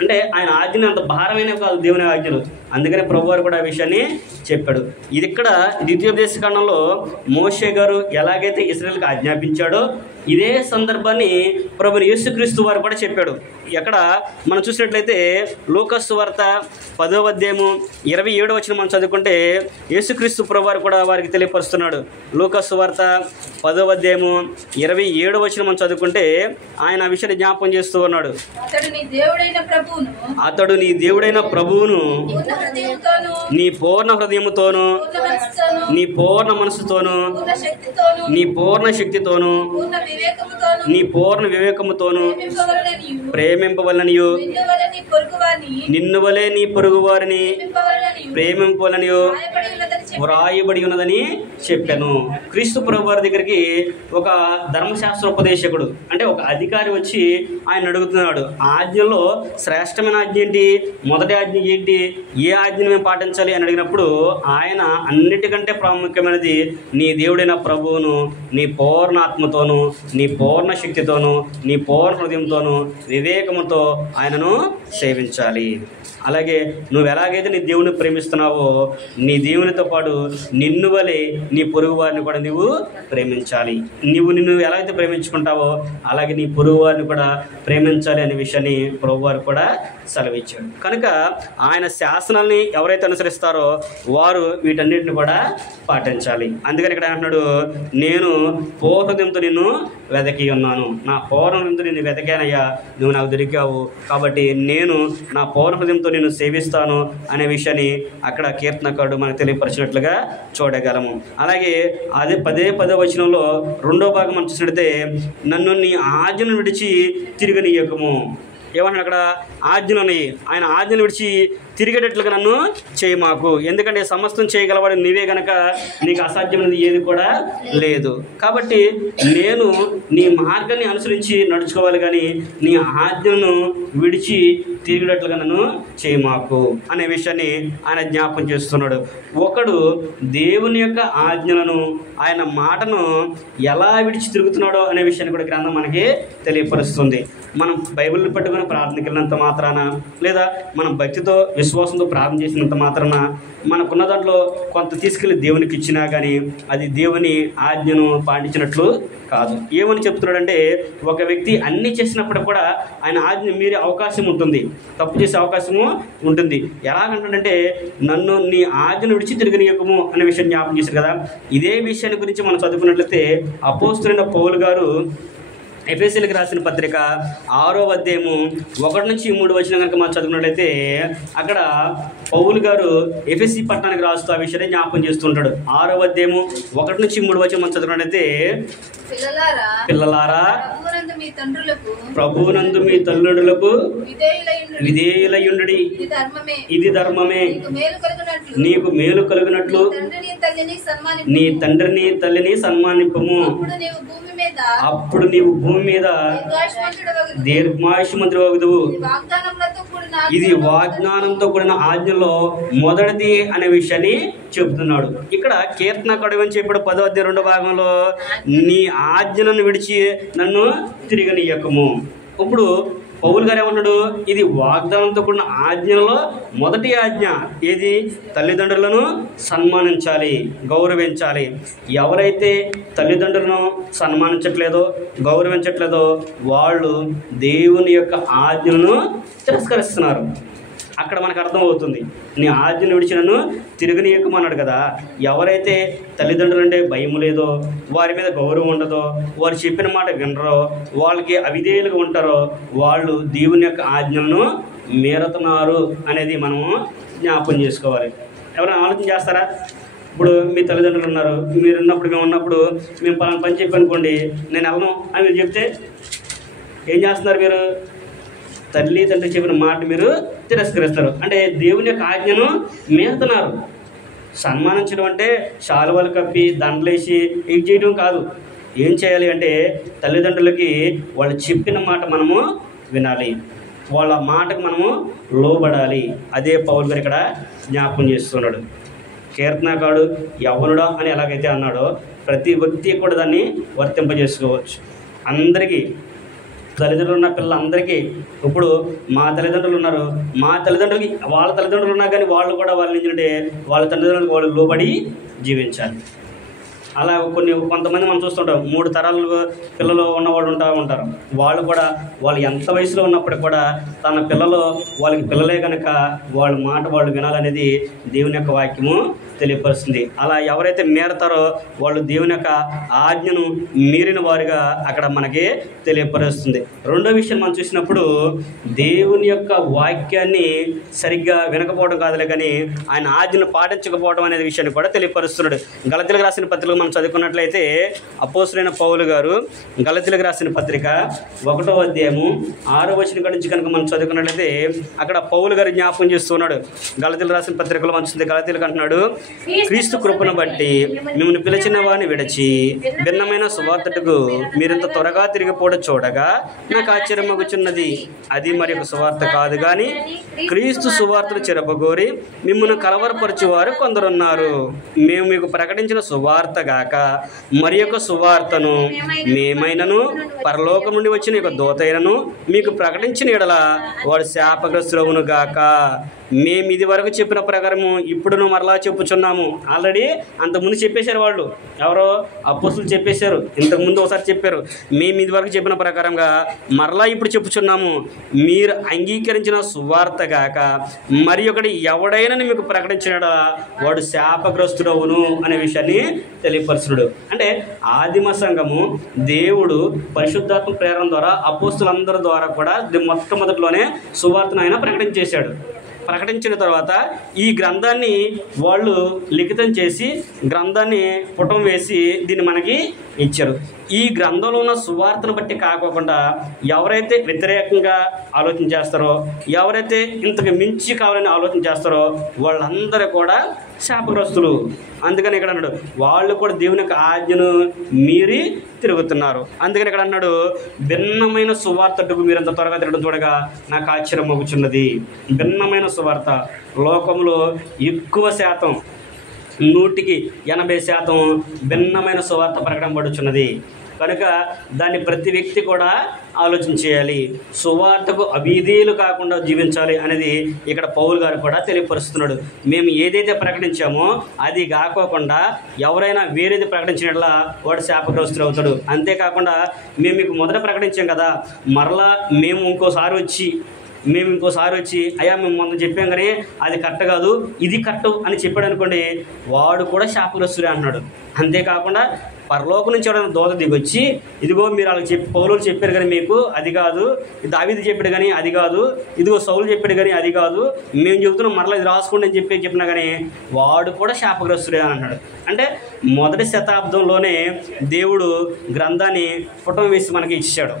అంటే ఆయన ఆజ్ఞ అంత భారమైన కాదు దేవుని ఆజ్ఞలు. అందుకనే ప్రభువారు కూడా ఆ విషయాన్ని చెప్పాడు. ఇది ఇక్కడ ద్వితీయోపదేశకాండంలో మోషే గారు ఎలాగైతే ఇశ్రాయేలుకి ఆజ్ఞాపించాడో ఇదే సందర్భాన్ని ప్రభువు యేసుక్రీస్తు వారు కూడా చెప్పాడు. ఎక్కడ మనం చూసినట్లయితే లూకా సువార్త 10వ అధ్యాయము 27వ వచనం మనం చదువుకుంటే యేసుక్రీస్తు ప్రభువారు కూడా వారికి తెలియపరుస్తున్నాడు. లూకా సువార్త 10వ అధ్యాయము 27వ వచనం మనం చదువుకుంటే ఆయన ఆ విషయాన్ని జ్ఞాపకం చేస్తూ ఉన్నాడు. అతడు నీ దేవుడైన ప్రభువును నీ పూర్ణ హృదయముతోను నీ పూర్ణ మనసుతోను నీ పూర్ణ శక్తితోను నీ పూర్ణ వివేకముతోను ప్రేమింపవలనియు నిన్ను వలె నీ పొరుగు వారిని ప్రేమింపవలనియు వ్రాయబడి ఉన్నదని చెప్పాను. క్రీస్తు ప్రభు వారి దగ్గరికి ఒక ధర్మశాస్త్రోపదేశకుడు అంటే ఒక అధికారి వచ్చి ఆయన అడుగుతున్నాడు, ఆజ్ఞలో శ్రేష్టమైన ఆజ్ఞ ఏంటి, మొదటి ఆజ్ఞ ఏంటి, ఏ ఆజ్ఞను మేము పాటించాలి అని అడిగినప్పుడు ఆయన అన్నిటికంటే ప్రాముఖ్యమైనది నీ దేవుడైన ప్రభువును నీ పూర్ణ ఆత్మతోను నీ పూర్ణ శక్తితోను నీ పూర్ణ హృదయంతోను వివేకముతో ఆయనను సేవించాలి. అలాగే నువ్వు ఎలాగైతే నీ దేవుని ప్రేమిస్తున్నావో నీ దేవునితో పాటు నిన్ను వలె నీ పొరుగు వారిని కూడా నువ్వు ప్రేమించాలి. నిన్ను ఎలాగైతే ప్రేమించుకుంటావో అలాగే నీ పొరుగు వారిని కూడా ప్రేమించాలి అనే విషయాన్ని ప్రభువారు కూడా సెలవిచ్చాడు. కనుక ఆయన శాసనాల్ని ఎవరైతే అనుసరిస్తారో వారు వీటన్నిటిని కూడా పాటించాలి. అందుకని ఇక్కడ అంటున్నాడు, నేను పూర్ణహృదయంతో నిన్ను వెదకి ఉన్నాను, నా పూర్ణహృదయంతో నిన్ను వెతకానయ్యా, నువ్వు నాకు దొరికావు, కాబట్టి నేను నా పూర్ణహృదయంతో నిన్ను సేవిస్తాను అనే విషయాన్ని అక్కడ కీర్తనకారుడు మనకు తెలియపరిచినట్లుగా చూడగలము. అలాగే అదే 10వ వచనంలో 2వ భాగం మనం చూసినట్లయితే నన్ను నీ ఆజ్ఞను విడిచి తిరగనీయకము. ఏమన్నా అక్కడ ఆజ్ఞలు ఉన్నాయి, ఆయన ఆజ్ఞలు విడిచి తిరిగేటట్లుగా నన్ను చేయి మాకు, ఎందుకంటే సమస్తం చేయగలవాడు నీవే గనక నీకు అసాధ్యమైనది ఏది కూడా లేదు. కాబట్టి నేను నీ మార్గాన్ని అనుసరించి నడుచుకోవాలి, కానీ నీ ఆజ్ఞను విడిచి తిరిగేటట్లుగా నన్ను చేయి మాకు అనే విషయాన్ని ఆయన జ్ఞాపకం చేస్తున్నాడు. ఒకడు దేవుని యొక్క ఆజ్ఞలను, ఆయన మాటను ఎలా విడిచి తిరుగుతున్నాడో అనే విషయాన్ని కూడా గ్రంథం మనకి తెలియపరుస్తుంది. మనం బైబిల్ని పట్టుకుని ప్రార్థనకి వెళ్ళినంత మాత్రాన, లేదా మనం భక్తితో విశ్వాసంతో ప్రార్థన చేసినంత మాత్రాన, మనకున్న దాంట్లో కొంత తీసుకెళ్ళి దేవునికి ఇచ్చినా కానీ అది దేవుని ఆజ్ఞను పాటించినట్లు కాదు. ఏమని చెప్తున్నాడంటే, ఒక వ్యక్తి అన్నీ చేసినప్పుడు కూడా ఆయన ఆజ్ఞ మీరే అవకాశం ఉంటుంది, తప్పు చేసే అవకాశము ఉంటుంది. ఎలాగంటాడంటే, నన్ను నీ ఆజ్ఞను విడిచి తిరగనీయకము అనే విషయం జ్ఞాపకం చేశారు కదా. ఇదే విషయాన్ని గురించి మనం చదువుకున్నట్లయితే అపోస్తలుడైన పౌలు గారు ఎఫెసీయులకు రాసిన పత్రిక 6వ అధ్యాయము 1-3 కనుక మనం చదువుకున్నట్లయితే, అక్కడ పౌలు గారు ఎఫెసీ పట్టణానికి రాస్తూ ఆ విషయాన్ని జ్ఞాపకం చేస్తుంటాడు. 6వ అధ్యాయము 1-3 మనం చదువుకున్నట్లయితే, పిల్లలారా ప్రభువునందు మీ తల్లులకు విధేయులయుండుడి, ఇది ధర్మమే, నీకు మేలు కలుగునట్లు నీ తండ్రిని తల్లిని సన్మానింపము, అప్పుడు నీవు భూమి మీద దీర్ఘాయుష్మంతుడవగుదువు. ఇది వాగ్దానంతో కూడిన ఆజ్ఞలో మొదటిది అనే విషయాన్ని చెబుతున్నాడు. ఇక్కడ కీర్తనకారుడు అని చెప్పాడు 10వ అధ్యాయం 2వ భాగంలో, నీ ఆజ్ఞలను విడిచి నన్ను తిరగనీయకము. ఇప్పుడు పౌలు గారు ఏమన్నాడు, ఇది వాగ్దానంతో కూడిన ఆజ్ఞలలో మొదటి ఆజ్ఞ ఏది? తల్లిదండ్రులను సన్మానించాలి, గౌరవించాలి. ఎవరైతే తల్లిదండ్రులను సన్మానించట్లేదో, గౌరవించట్లేదో వాళ్ళు దేవుని యొక్క ఆజ్ఞలను తిరస్కరిస్తున్నారు. అక్కడ మనకు అర్థమవుతుంది, నీ ఆజ్ఞను విడిచి నన్ను తిరగనీయకమన్నాడు కదా. ఎవరైతే తల్లిదండ్రులు అంటే భయం లేదో, వారి మీద గౌరవం ఉండదో, వారు చెప్పిన మాట వినరో, వాళ్ళకి అవిధేయులుగా ఉంటారో, వాళ్ళు దేవుని యొక్క ఆజ్ఞలను మీరుతున్నారు అనేది మనము జ్ఞాపకం చేసుకోవాలి. ఎవరైనా ఆలోచన చేస్తారా? ఇప్పుడు మీ తల్లిదండ్రులు ఉన్నారు, మీరు ఉన్నప్పుడు, మేము ఉన్నప్పుడు మేము పలానా పని చెప్పనుకోండి, నేను వెళ్ళను అని మీరు చెప్తే ఏం చేస్తున్నారు? మీరు తల్లి తండ్రి చెప్పిన మాట మీరు తిరస్కరిస్తారు. అంటే దేవుని యొక్క ఆజ్ఞను మీరుతున్నారు. సన్మానించడం అంటే శాలువాలు కప్పి దండలేసి ఇది చేయడం కాదు. ఏం చేయాలి అంటే తల్లిదండ్రులకి వాళ్ళు చెప్పిన మాట మనము వినాలి, వాళ్ళ మాటకు మనము లోబడాలి. అదే పౌలు గారు ఇక్కడ జ్ఞాపకం చేస్తున్నాడు. కీర్తనకారుడు యవ్వనుడా అని ఎలాగైతే అన్నాడో ప్రతి వ్యక్తి కూడా దాన్ని వర్తింపజేసుకోవచ్చు. అందరికీ తల్లిదండ్రులు ఉన్న పిల్లలందరికీ, ఇప్పుడు మా తల్లిదండ్రులు ఉన్నారు, మా తల్లిదండ్రులకి వాళ్ళ తల్లిదండ్రులు ఉన్నా కానీ వాళ్ళు కూడా వాళ్ళని ఏంటంటే వాళ్ళ తల్లిదండ్రులకు వాళ్ళు లోబడి జీవించాలి. అలా కొంతమంది మనం చూస్తుంటాం, 3 తరాలు పిల్లలు ఉన్నవాళ్ళు ఉంటారు. వాళ్ళు కూడా వాళ్ళు ఎంత వయసులో ఉన్నప్పటికీ కూడా తన పిల్లలు వాళ్ళకి పిల్లలే కనుక వాళ్ళ మాట వాళ్ళు వినాలనేది దేవుని యొక్క వాక్యము తెలియపరుస్తుంది. అలా ఎవరైతే మీరతారో వాళ్ళు దేవుని యొక్క ఆజ్ఞను మీరిన వారుగా అక్కడ మనకి తెలియపరుస్తుంది. రెండో విషయం మనం చూసినప్పుడు దేవుని యొక్క వాక్యాన్ని సరిగ్గా వినకపోవడం కాదులే కానీ ఆయన ఆజ్ఞను పాటించకపోవడం అనే విషయాన్ని కూడా తెలియపరుస్తున్నాడు. గలతీయులకు రాసిన పత్రికలో మనం చదువుకున్నట్లయితే అపోస్తలుడైన పౌలు గారు గలతీయులకు రాసిన పత్రిక 1వ అధ్యాయము 6వ వచనం నుంచి కనుక మనం చదువుకున్నట్లయితే అక్కడ పౌలు గారు జ్ఞాపకం చేస్తున్నాడు. గలతీయులకు రాసిన పత్రికలో మంచిది గలతీయులకు అంటున్నాడు, క్రీస్తు కృపను బట్టి మిమ్మల్ని పిలిచిన వారిని విడిచి భిన్నమైన సువార్తకు మీరింత త్వరగా తిరిగిపోవడం చూడగా నాకు ఆశ్చర్యమగుచున్నది. అది మరి ఒక సువార్త కాదు కానీ క్రీస్తు సువార్తను చెరపగోరి మిమ్మల్ని కలవరపరచువారు కొందరున్నారు. మేము మీకు ప్రకటించిన సువార్త గాక మరి యొక్క సువార్తను మేమైనను పరలోకం నుండి వచ్చిన యొక్క దూతైనను మీకు ప్రకటించిన యెడల వాడు శాపగ్రస్తులవును గాక. మేము ఇది వరకు చెప్పిన ప్రకారము ఇప్పుడు మరలా చెప్పుచున్నాము. ఆల్రెడీ అంతకుముందు చెప్పేశారు వాళ్ళు, ఎవరో అపోస్తలులు చెప్పేశారు, ఇంతకుముందు ఒకసారి చెప్పారు. మేము ఇది వరకు చెప్పిన ప్రకారంగా మరలా ఇప్పుడు చెప్పుచున్నాము, మీరు అంగీకరించిన సువార్త గాక మరి ఒకటి ఎవడైనా మీకు ప్రకటించిన వాడు శాపగ్రస్తుడవును అనే విషయాన్ని తెలియపరుచుడు. అంటే ఆదిమ సంఘము దేవుడు పరిశుద్ధాత్మ ప్రేరణ ద్వారా అపోస్తలులందరి ద్వారా కూడా మొట్టమొదటిలోనే సువార్తను ఆయన ప్రకటించేశాడు. ప్రకటించిన తర్వాత ఈ గ్రంథాన్ని వాళ్ళు లిఖితం చేసి గ్రంథాన్ని పుటం వేసి దీన్ని మనకి ఇచ్చారు. ఈ గ్రంథంలో ఉన్న సువార్తను బట్టి కాకోకుండా ఎవరైతే వ్యతిరేకంగా ఆలోచన చేస్తారో, ఎవరైతే ఇంతకు మించి కావాలని ఆలోచన చేస్తారో వాళ్ళందరూ కూడా శాపగ్రస్తులు. అందుకని ఇక్కడ అన్నాడు వాళ్ళు కూడా దేవుని యొక్క ఆజ్ఞను మీరి తిరుగుతున్నారు. అందుకని ఇక్కడ అన్నాడు భిన్నమైన సువార్తకు మీరు అంత త్వరగా తిరగడం చూడగా నాకు ఆశ్చర్యం అవుతున్నది. భిన్నమైన సువార్త లోకంలో ఎక్కువ శాతం 100% భిన్నమైన సువార్త ప్రకటింపబడుచున్నది. కనుక దాన్ని ప్రతి వ్యక్తి కూడా ఆలోచన చేయాలి. సువార్తకు అవిధేయులు కాకుండా జీవించాలి అనేది ఇక్కడ పౌలు గారు కూడా తెలియపరుస్తున్నాడు. మేము ఏదైతే ప్రకటించామో అది కాకోకుండా ఎవరైనా వేరేది ప్రకటించినట్లా వాడు శాపగ్రస్తుడు అవుతాడు. అంతేకాకుండా మేము మీకు మొదట ప్రకటించాం కదా, మరలా మేము ఇంకోసారి వచ్చి అయ్యా మేము మొన్న చెప్పాం కానీ అది కరెక్ట్ కాదు, ఇది కరెక్ట్ అని చెప్పాడు అనుకోండి, వాడు కూడా శాపగ్రస్తుడే అంటున్నాడు. అంతేకాకుండా పరలోకం నుంచి ఎవరైనా దూత దిగొచ్చి ఇదిగో మీరు వాళ్ళకి పౌలు చెప్పారు కానీ మీకు అది కాదు, దావీదు చెప్పాడు కానీ అది కాదు, ఇదిగో సౌలు చెప్పాడు కానీ అది కాదు, మేము చెబుతున్నాం మరలా ఇది రాసుకోండి అని చెప్పినా కానీ వాడు కూడా శాపగ్రస్తుడే అని అన్నాడు. అంటే మొదటి శతాబ్దంలోనే దేవుడు గ్రంథాన్ని పుటం వేసి మనకి ఇచ్చాడు.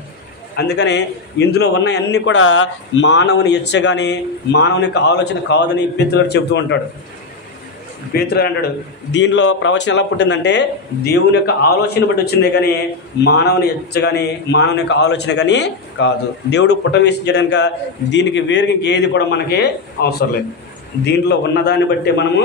అందుకని ఇందులో ఉన్న అన్నీ కూడా మానవుని ఇచ్చగాని మానవుని యొక్క ఆలోచన కాదని పేతురు గారు చెబుతూ ఉంటాడు. పేతురు గారు అంటాడు దీనిలో ప్రవచనం ఎలా పుట్టిందంటే దేవుని యొక్క ఆలోచన బట్టి వచ్చిందే కానీ మానవుని ఇచ్చగాని మానవుని యొక్క ఆలోచన కానీ కాదు. దేవుడు పుట్ట వేసి చేయడానికి దీనికి వేరుగా ఇంకేది కూడా మనకి అవసరం లేదు. దీంట్లో ఉన్నదాన్ని బట్టి మనము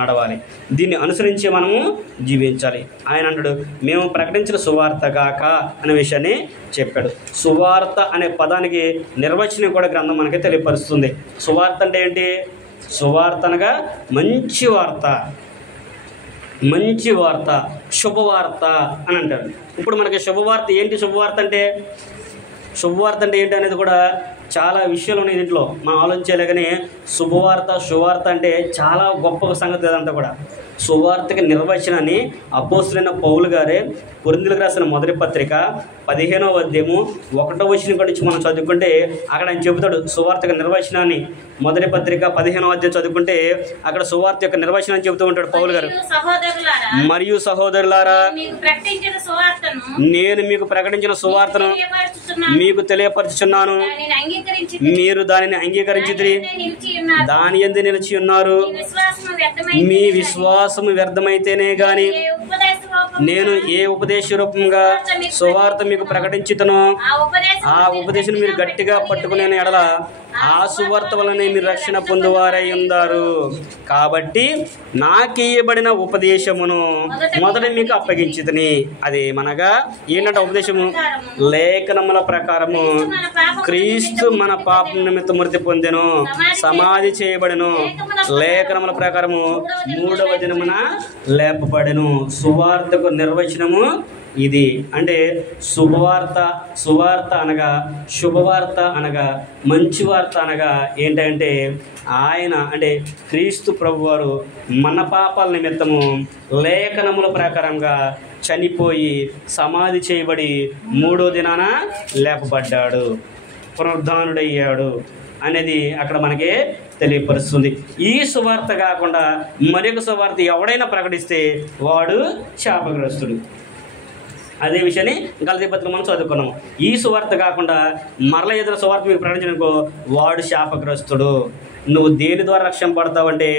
నడవాలి, దీన్ని అనుసరించి మనము జీవించాలి. ఆయన అంటాడు మేము ప్రకటించిన సువార్త గాక అనే విషయాన్ని చెప్పాడు. సువార్త అనే పదానికి నిర్వచనం కూడా గ్రంథం మనకి తెలియపరుస్తుంది. సువార్త అంటే ఏంటి? సువార్త అనగా మంచి వార్త, శుభవార్త అని అంటారు. ఇప్పుడు మనకి శుభవార్త ఏంటి? శుభవార్త అంటే ఏంటి అనేది కూడా చాలా విషయాలు ఉన్నాయి దీంట్లో, మనం ఆలోచించాలి. కానీ శుభవార్త అంటే చాలా గొప్ప సంగతి. అదంతా కూడా సువార్తకి నిర్వచనాన్ని అపోస్తులైన పౌలు గారే కొరింథీయులకు రాసిన మొదటి పత్రిక 15వ అధ్యాయము 1వ వచనం నుంచి మనం చదువుకుంటే అక్కడ ఆయన చెబుతాడు సువార్త నిర్వచనాన్ని. మొదటి పత్రిక 15వ అధ్యాయం చదువుకుంటే అక్కడ సువార్త యొక్క నిర్వచనాన్ని చెబుతూ ఉంటాడు పౌలు గారు. మరియు సహోదరులారా నేను మీకు ప్రకటించిన సువార్తను మీకు తెలియపరచుచున్నాను, మీరు దానిని అంగీకరించితిరి, దాని యందు నిలిచి ఉన్నారు. మీ విశ్వాసము వ్యర్థమైతేనే గాని నేను ఏ ఉపదేశ రూపంగా సువార్త మీకు ప్రకటించుతనో ఆ ఉపదేశం మీరు గట్టిగా పట్టుకునే ఎడల ఆ సువార్త వలనే మీరు రక్షణ పొందువారై ఉన్నారు. కాబట్టి నాకు ఇయ్యబడిన ఉపదేశమును మొదట మీకు అప్పగించితిని. అదేమనగా ఏంటంటే ఉపదేశము లేఖనముల ప్రకారము క్రీస్తు మన పాపం నిమిత్తం మృతి పొందెను, సమాధి చేయబడెను, లేఖనముల ప్రకారము 3వ దినమున లేపబడెను. సువార్తకు నిర్వచనము ఇది. అంటే సువార్త అనగా శుభవార్త అనగా మంచి వార్త అనగా ఏంటంటే ఆయన అంటే క్రీస్తు ప్రభువారు మన పాపాల నిమిత్తము లేఖనముల ప్రకారంగా చనిపోయి సమాధి చేయబడి 3వ దినాన లేపబడ్డాడు, పునరుద్ధానుడయ్యాడు అనేది అక్కడ మనకి తెలియపరుస్తుంది. ఈ సువార్త కాకుండా మరొక సువార్త ఎవడైనా ప్రకటిస్తే వాడు శాపగ్రస్తుడు. అదే విషయాన్ని గలతీ పత్రికలో మనం చదువుకున్నాము. ఈ సువార్త కాకుండా మరల ఏదైనా సువార్త మీకు ప్రకటించడానికో వాడు శాపగ్రస్తుడు. నువ్వు దేని ద్వారా రక్షింపబడతావంటే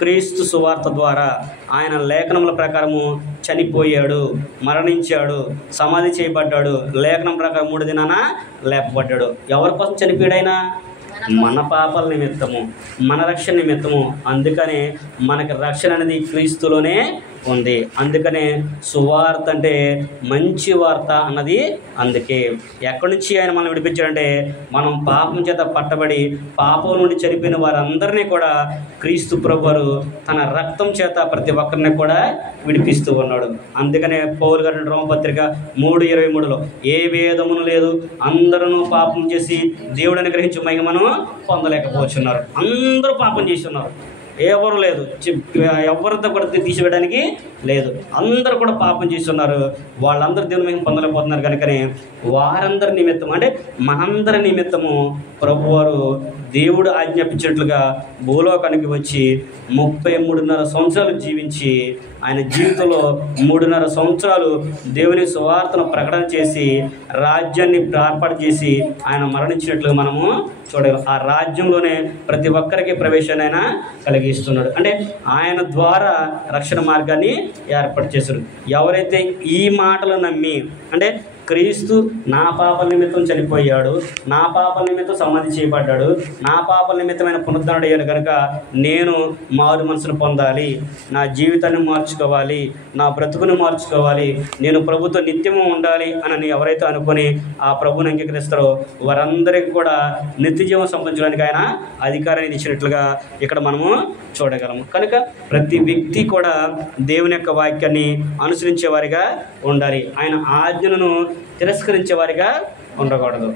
క్రీస్తు సువార్త ద్వారా. ఆయన లేఖనముల ప్రకారము చనిపోయాడు, మరణించాడు, సమాధి చేయబడ్డాడు, లేఖనం ప్రకారం 3 దినాన లేపబడ్డాడు. ఎవరి కోసం చనిపోయాడు ఆయన? మన పాపాల నిమిత్తము, మన రక్షణ నిమిత్తము. అందుకనే మనకి రక్షణ అనేది క్రీస్తులోనే ఉంది. అందుకనే సువార్త అంటే మంచి వార్త అన్నది. అందుకే ఎక్కడి నుంచి ఆయన మనం విడిపించాడంటే మనం పాపం చేత పట్టబడి పాపం నుండి చనిపోయిన వారందరినీ కూడా క్రీస్తు ప్రభువారు తన రక్తం చేత ప్రతి ఒక్కరిని కూడా విడిపిస్తూ ఉన్నాడు. అందుకనే పౌలు గారి రోమపత్రిక 3:23లో ఏ భేదమును లేదు, అందరూ పాపం చేసి దేవుడిని గ్రహించి మహిమను పొందలేకపోతున్నారు. అందరూ పాపం చేస్తున్నారు. ఎవరు లేదు, ఎవరితో కూడా తీసివేయడానికి లేదు. అందరూ కూడా పాపం చేస్తున్నారు. వాళ్ళందరూ దేవుని మహిమ పొందలేకపోతున్నారు. కనుకనే వారందరి నిమిత్తం అంటే మనందరి నిమిత్తము ప్రభువారు దేవుడు ఆజ్ఞాపించినట్లుగా భూలోకానికి వచ్చి 33.5 సంవత్సరాలు జీవించి ఆయన జీవితంలో 3.5 సంవత్సరాలు దేవుని సువార్తను ప్రకటన చేసి రాజ్యాన్ని ఏర్పాటు చేసి ఆయన మరణించినట్లుగా మనము చూడగలం. ఆ రాజ్యంలోనే ప్రతి ఒక్కరికి ప్రవేశాన్ని ఆయన కలిగిస్తున్నాడు. అంటే ఆయన ద్వారా రక్షణ మార్గాన్ని ఏర్పాటు చేశాడు. ఎవరైతే ఈ మాటలు నమ్మి అంటే క్రీస్తు నా పాపల నిమిత్తం చనిపోయాడు, నా పాపల నిమిత్తం సమాధి చేయబడ్డాడు, నా పాపల నిమిత్తమైన పునరుద్ధరణ అయ్యాడు కనుక నేను మారు మనసును పొందాలి, నా జీవితాన్ని మార్చుకోవాలి, నా బ్రతుకును మార్చుకోవాలి, నేను ప్రభుతో నిత్యము ఉండాలి అని ఎవరైతే అనుకొని ఆ ప్రభుని అంగీకరిస్తారో వారందరికీ కూడా నిత్య జీవం సంపాదించడానికి ఆయన అధికారాన్ని ఇచ్చినట్లుగా ఇక్కడ మనము చూడగలము. కనుక ప్రతి వ్యక్తి కూడా దేవుని యొక్క వాక్యాన్ని అనుసరించే వారిగా ఉండాలి. ఆయన ఆజ్ఞలను తిరస్కరించే వారిగా ఉండకూడదు.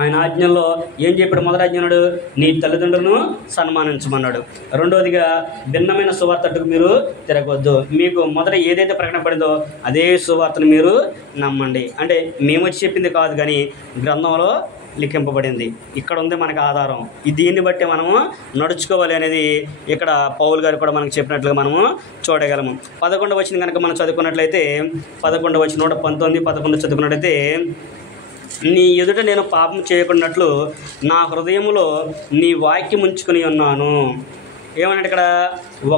ఆయన ఆజ్ఞల్లో ఏం చెప్పాడు? మొదటి ఆజ్ఞడు నీ తల్లిదండ్రులను సన్మానించమన్నాడు. రెండవదిగా భిన్నమైన సువార్తకు మీరు తిరగవద్దు. మీకు మొదట ఏదైతే ప్రకటన పడిందో అదే సువార్తను మీరు నమ్మండి. అంటే మేము వచ్చి చెప్పింది కాదు కానీ గ్రంథంలో లిఖింపబడింది. ఇక్కడ ఉంది మనకు ఆధారం. దీన్ని బట్టి మనము నడుచుకోవాలి అనేది ఇక్కడ పౌలు గారు కూడా మనకు చెప్పినట్లుగా మనము చూడగలము. 11వ వచనం కనుక మనం చదువుకున్నట్లయితే 11వ వచనం 119, 11 చదువుకున్నట్లయితే నీ ఎదుట నేను పాపం చేయకున్నట్లు నా హృదయంలో నీ వాక్యం ఉంచుకుని ఉన్నాను. ఏమన్నాడు ఇక్కడ?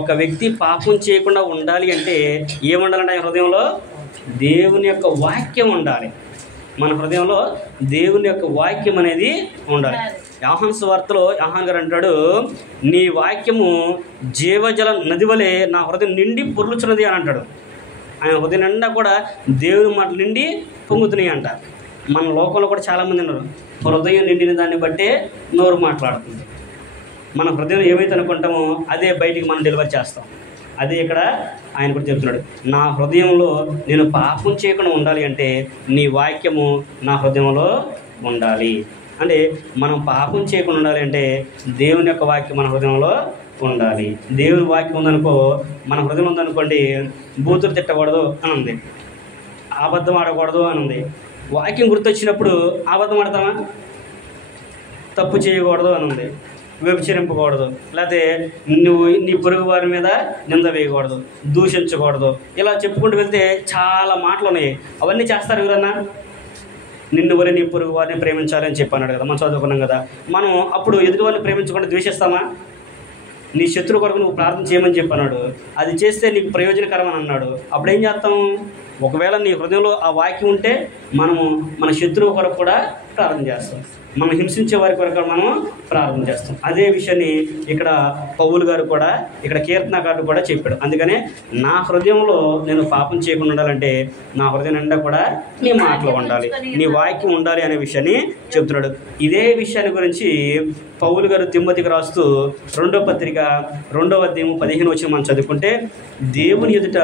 ఒక వ్యక్తి పాపం చేయకుండా ఉండాలి అంటే ఏముండాలంటే ఆయన హృదయంలో దేవుని యొక్క వాక్యం ఉండాలి. మన హృదయంలో దేవుని యొక్క వాక్యం అనేది ఉండాలి. యోహాను సువార్తలో యోహాను గారు అంటాడు, నీ వాక్యము జీవజల నది వలె నా హృదయం నిండి పొర్లుచున్నది అని అంటాడు. ఆయన హృదయం నిండా కూడా దేవుని మాటలు నిండి పొంగుతున్నాయి అంట. మన లోకంలో కూడా చాలామంది ఉన్నారు, హృదయం నిండిన దాన్ని బట్టే నోరు మాట్లాడుతుంది. మన హృదయం ఏమైతే అనుకుంటామో అదే బయటికి మనం డెలివరీ చేస్తాం. అదే ఇక్కడ ఆయన కూడా చెప్తున్నాడు, నా హృదయంలో నేను పాపం చేయకుండా ఉండాలి అంటే నీ వాక్యము నా హృదయంలో ఉండాలి. అంటే మనం పాపం చేయకుండా ఉండాలి అంటే దేవుని యొక్క వాక్యం మన హృదయంలో ఉండాలి. దేవుని వాక్యం ఉందనుకో, మన హృదయం ఉందనుకోండి, బూతులు తిట్టకూడదు అని ఉంది, అబద్ధం ఆడకూడదు అని ఉంది. వాక్యం గుర్తొచ్చినప్పుడు అబద్ధం ఆడతామా? తప్పు చేయకూడదు అని ఉంది, వ్యభిచరింపకూడదు, లేకపోతే నువ్వు నీ పొరుగు వారి మీద నింద వేయకూడదు, దూషించకూడదు, ఇలా చెప్పుకుంటూ వెళ్తే చాలా మాటలు ఉన్నాయి. అవన్నీ చేస్తారు కదన్నా. నిన్ను వరి నీ పొరుగు వారిని ప్రేమించాలని చెప్పి అన్నాడు కదా, మనం చదువుకున్నాం కదా. మనం అప్పుడు ఎదుటి వారిని ప్రేమించకుండా ద్వేషిస్తామా? నీ శత్రు కొరకు నువ్వు ప్రార్థన చేయమని చెప్పన్నాడు, అది చేస్తే నీకు ప్రయోజనకరం అని అన్నాడు. అప్పుడు ఏం చేస్తాం? ఒకవేళ నీ హృదయంలో ఆ వాక్యం ఉంటే మనము మన శత్రువు కొరకు కూడా ప్రార్థన చేస్తాం, మనం హింసించే వారి కొరకు మనం ప్రార్థన చేస్తాం. అదే విషయాన్ని ఇక్కడ పౌలు గారు కూడా, ఇక్కడ కీర్తనకారుడు కూడా చెప్పాడు. అందుకనే నా హృదయంలో నేను పాపం చేయకుండా ఉండాలంటే నా హృదయం నిండా కూడా నీ మాటలు ఉండాలి, నీ వాక్యం ఉండాలి అనే విషయాన్ని చెప్తున్నాడు. ఇదే విషయాన్ని గురించి పౌలు గారు తిమ్మతికి రాస్తూ 2వ పత్రిక 2వ అధ్యాయం 15 వచనం మనం చదువుకుంటే, దేవుని ఎదుట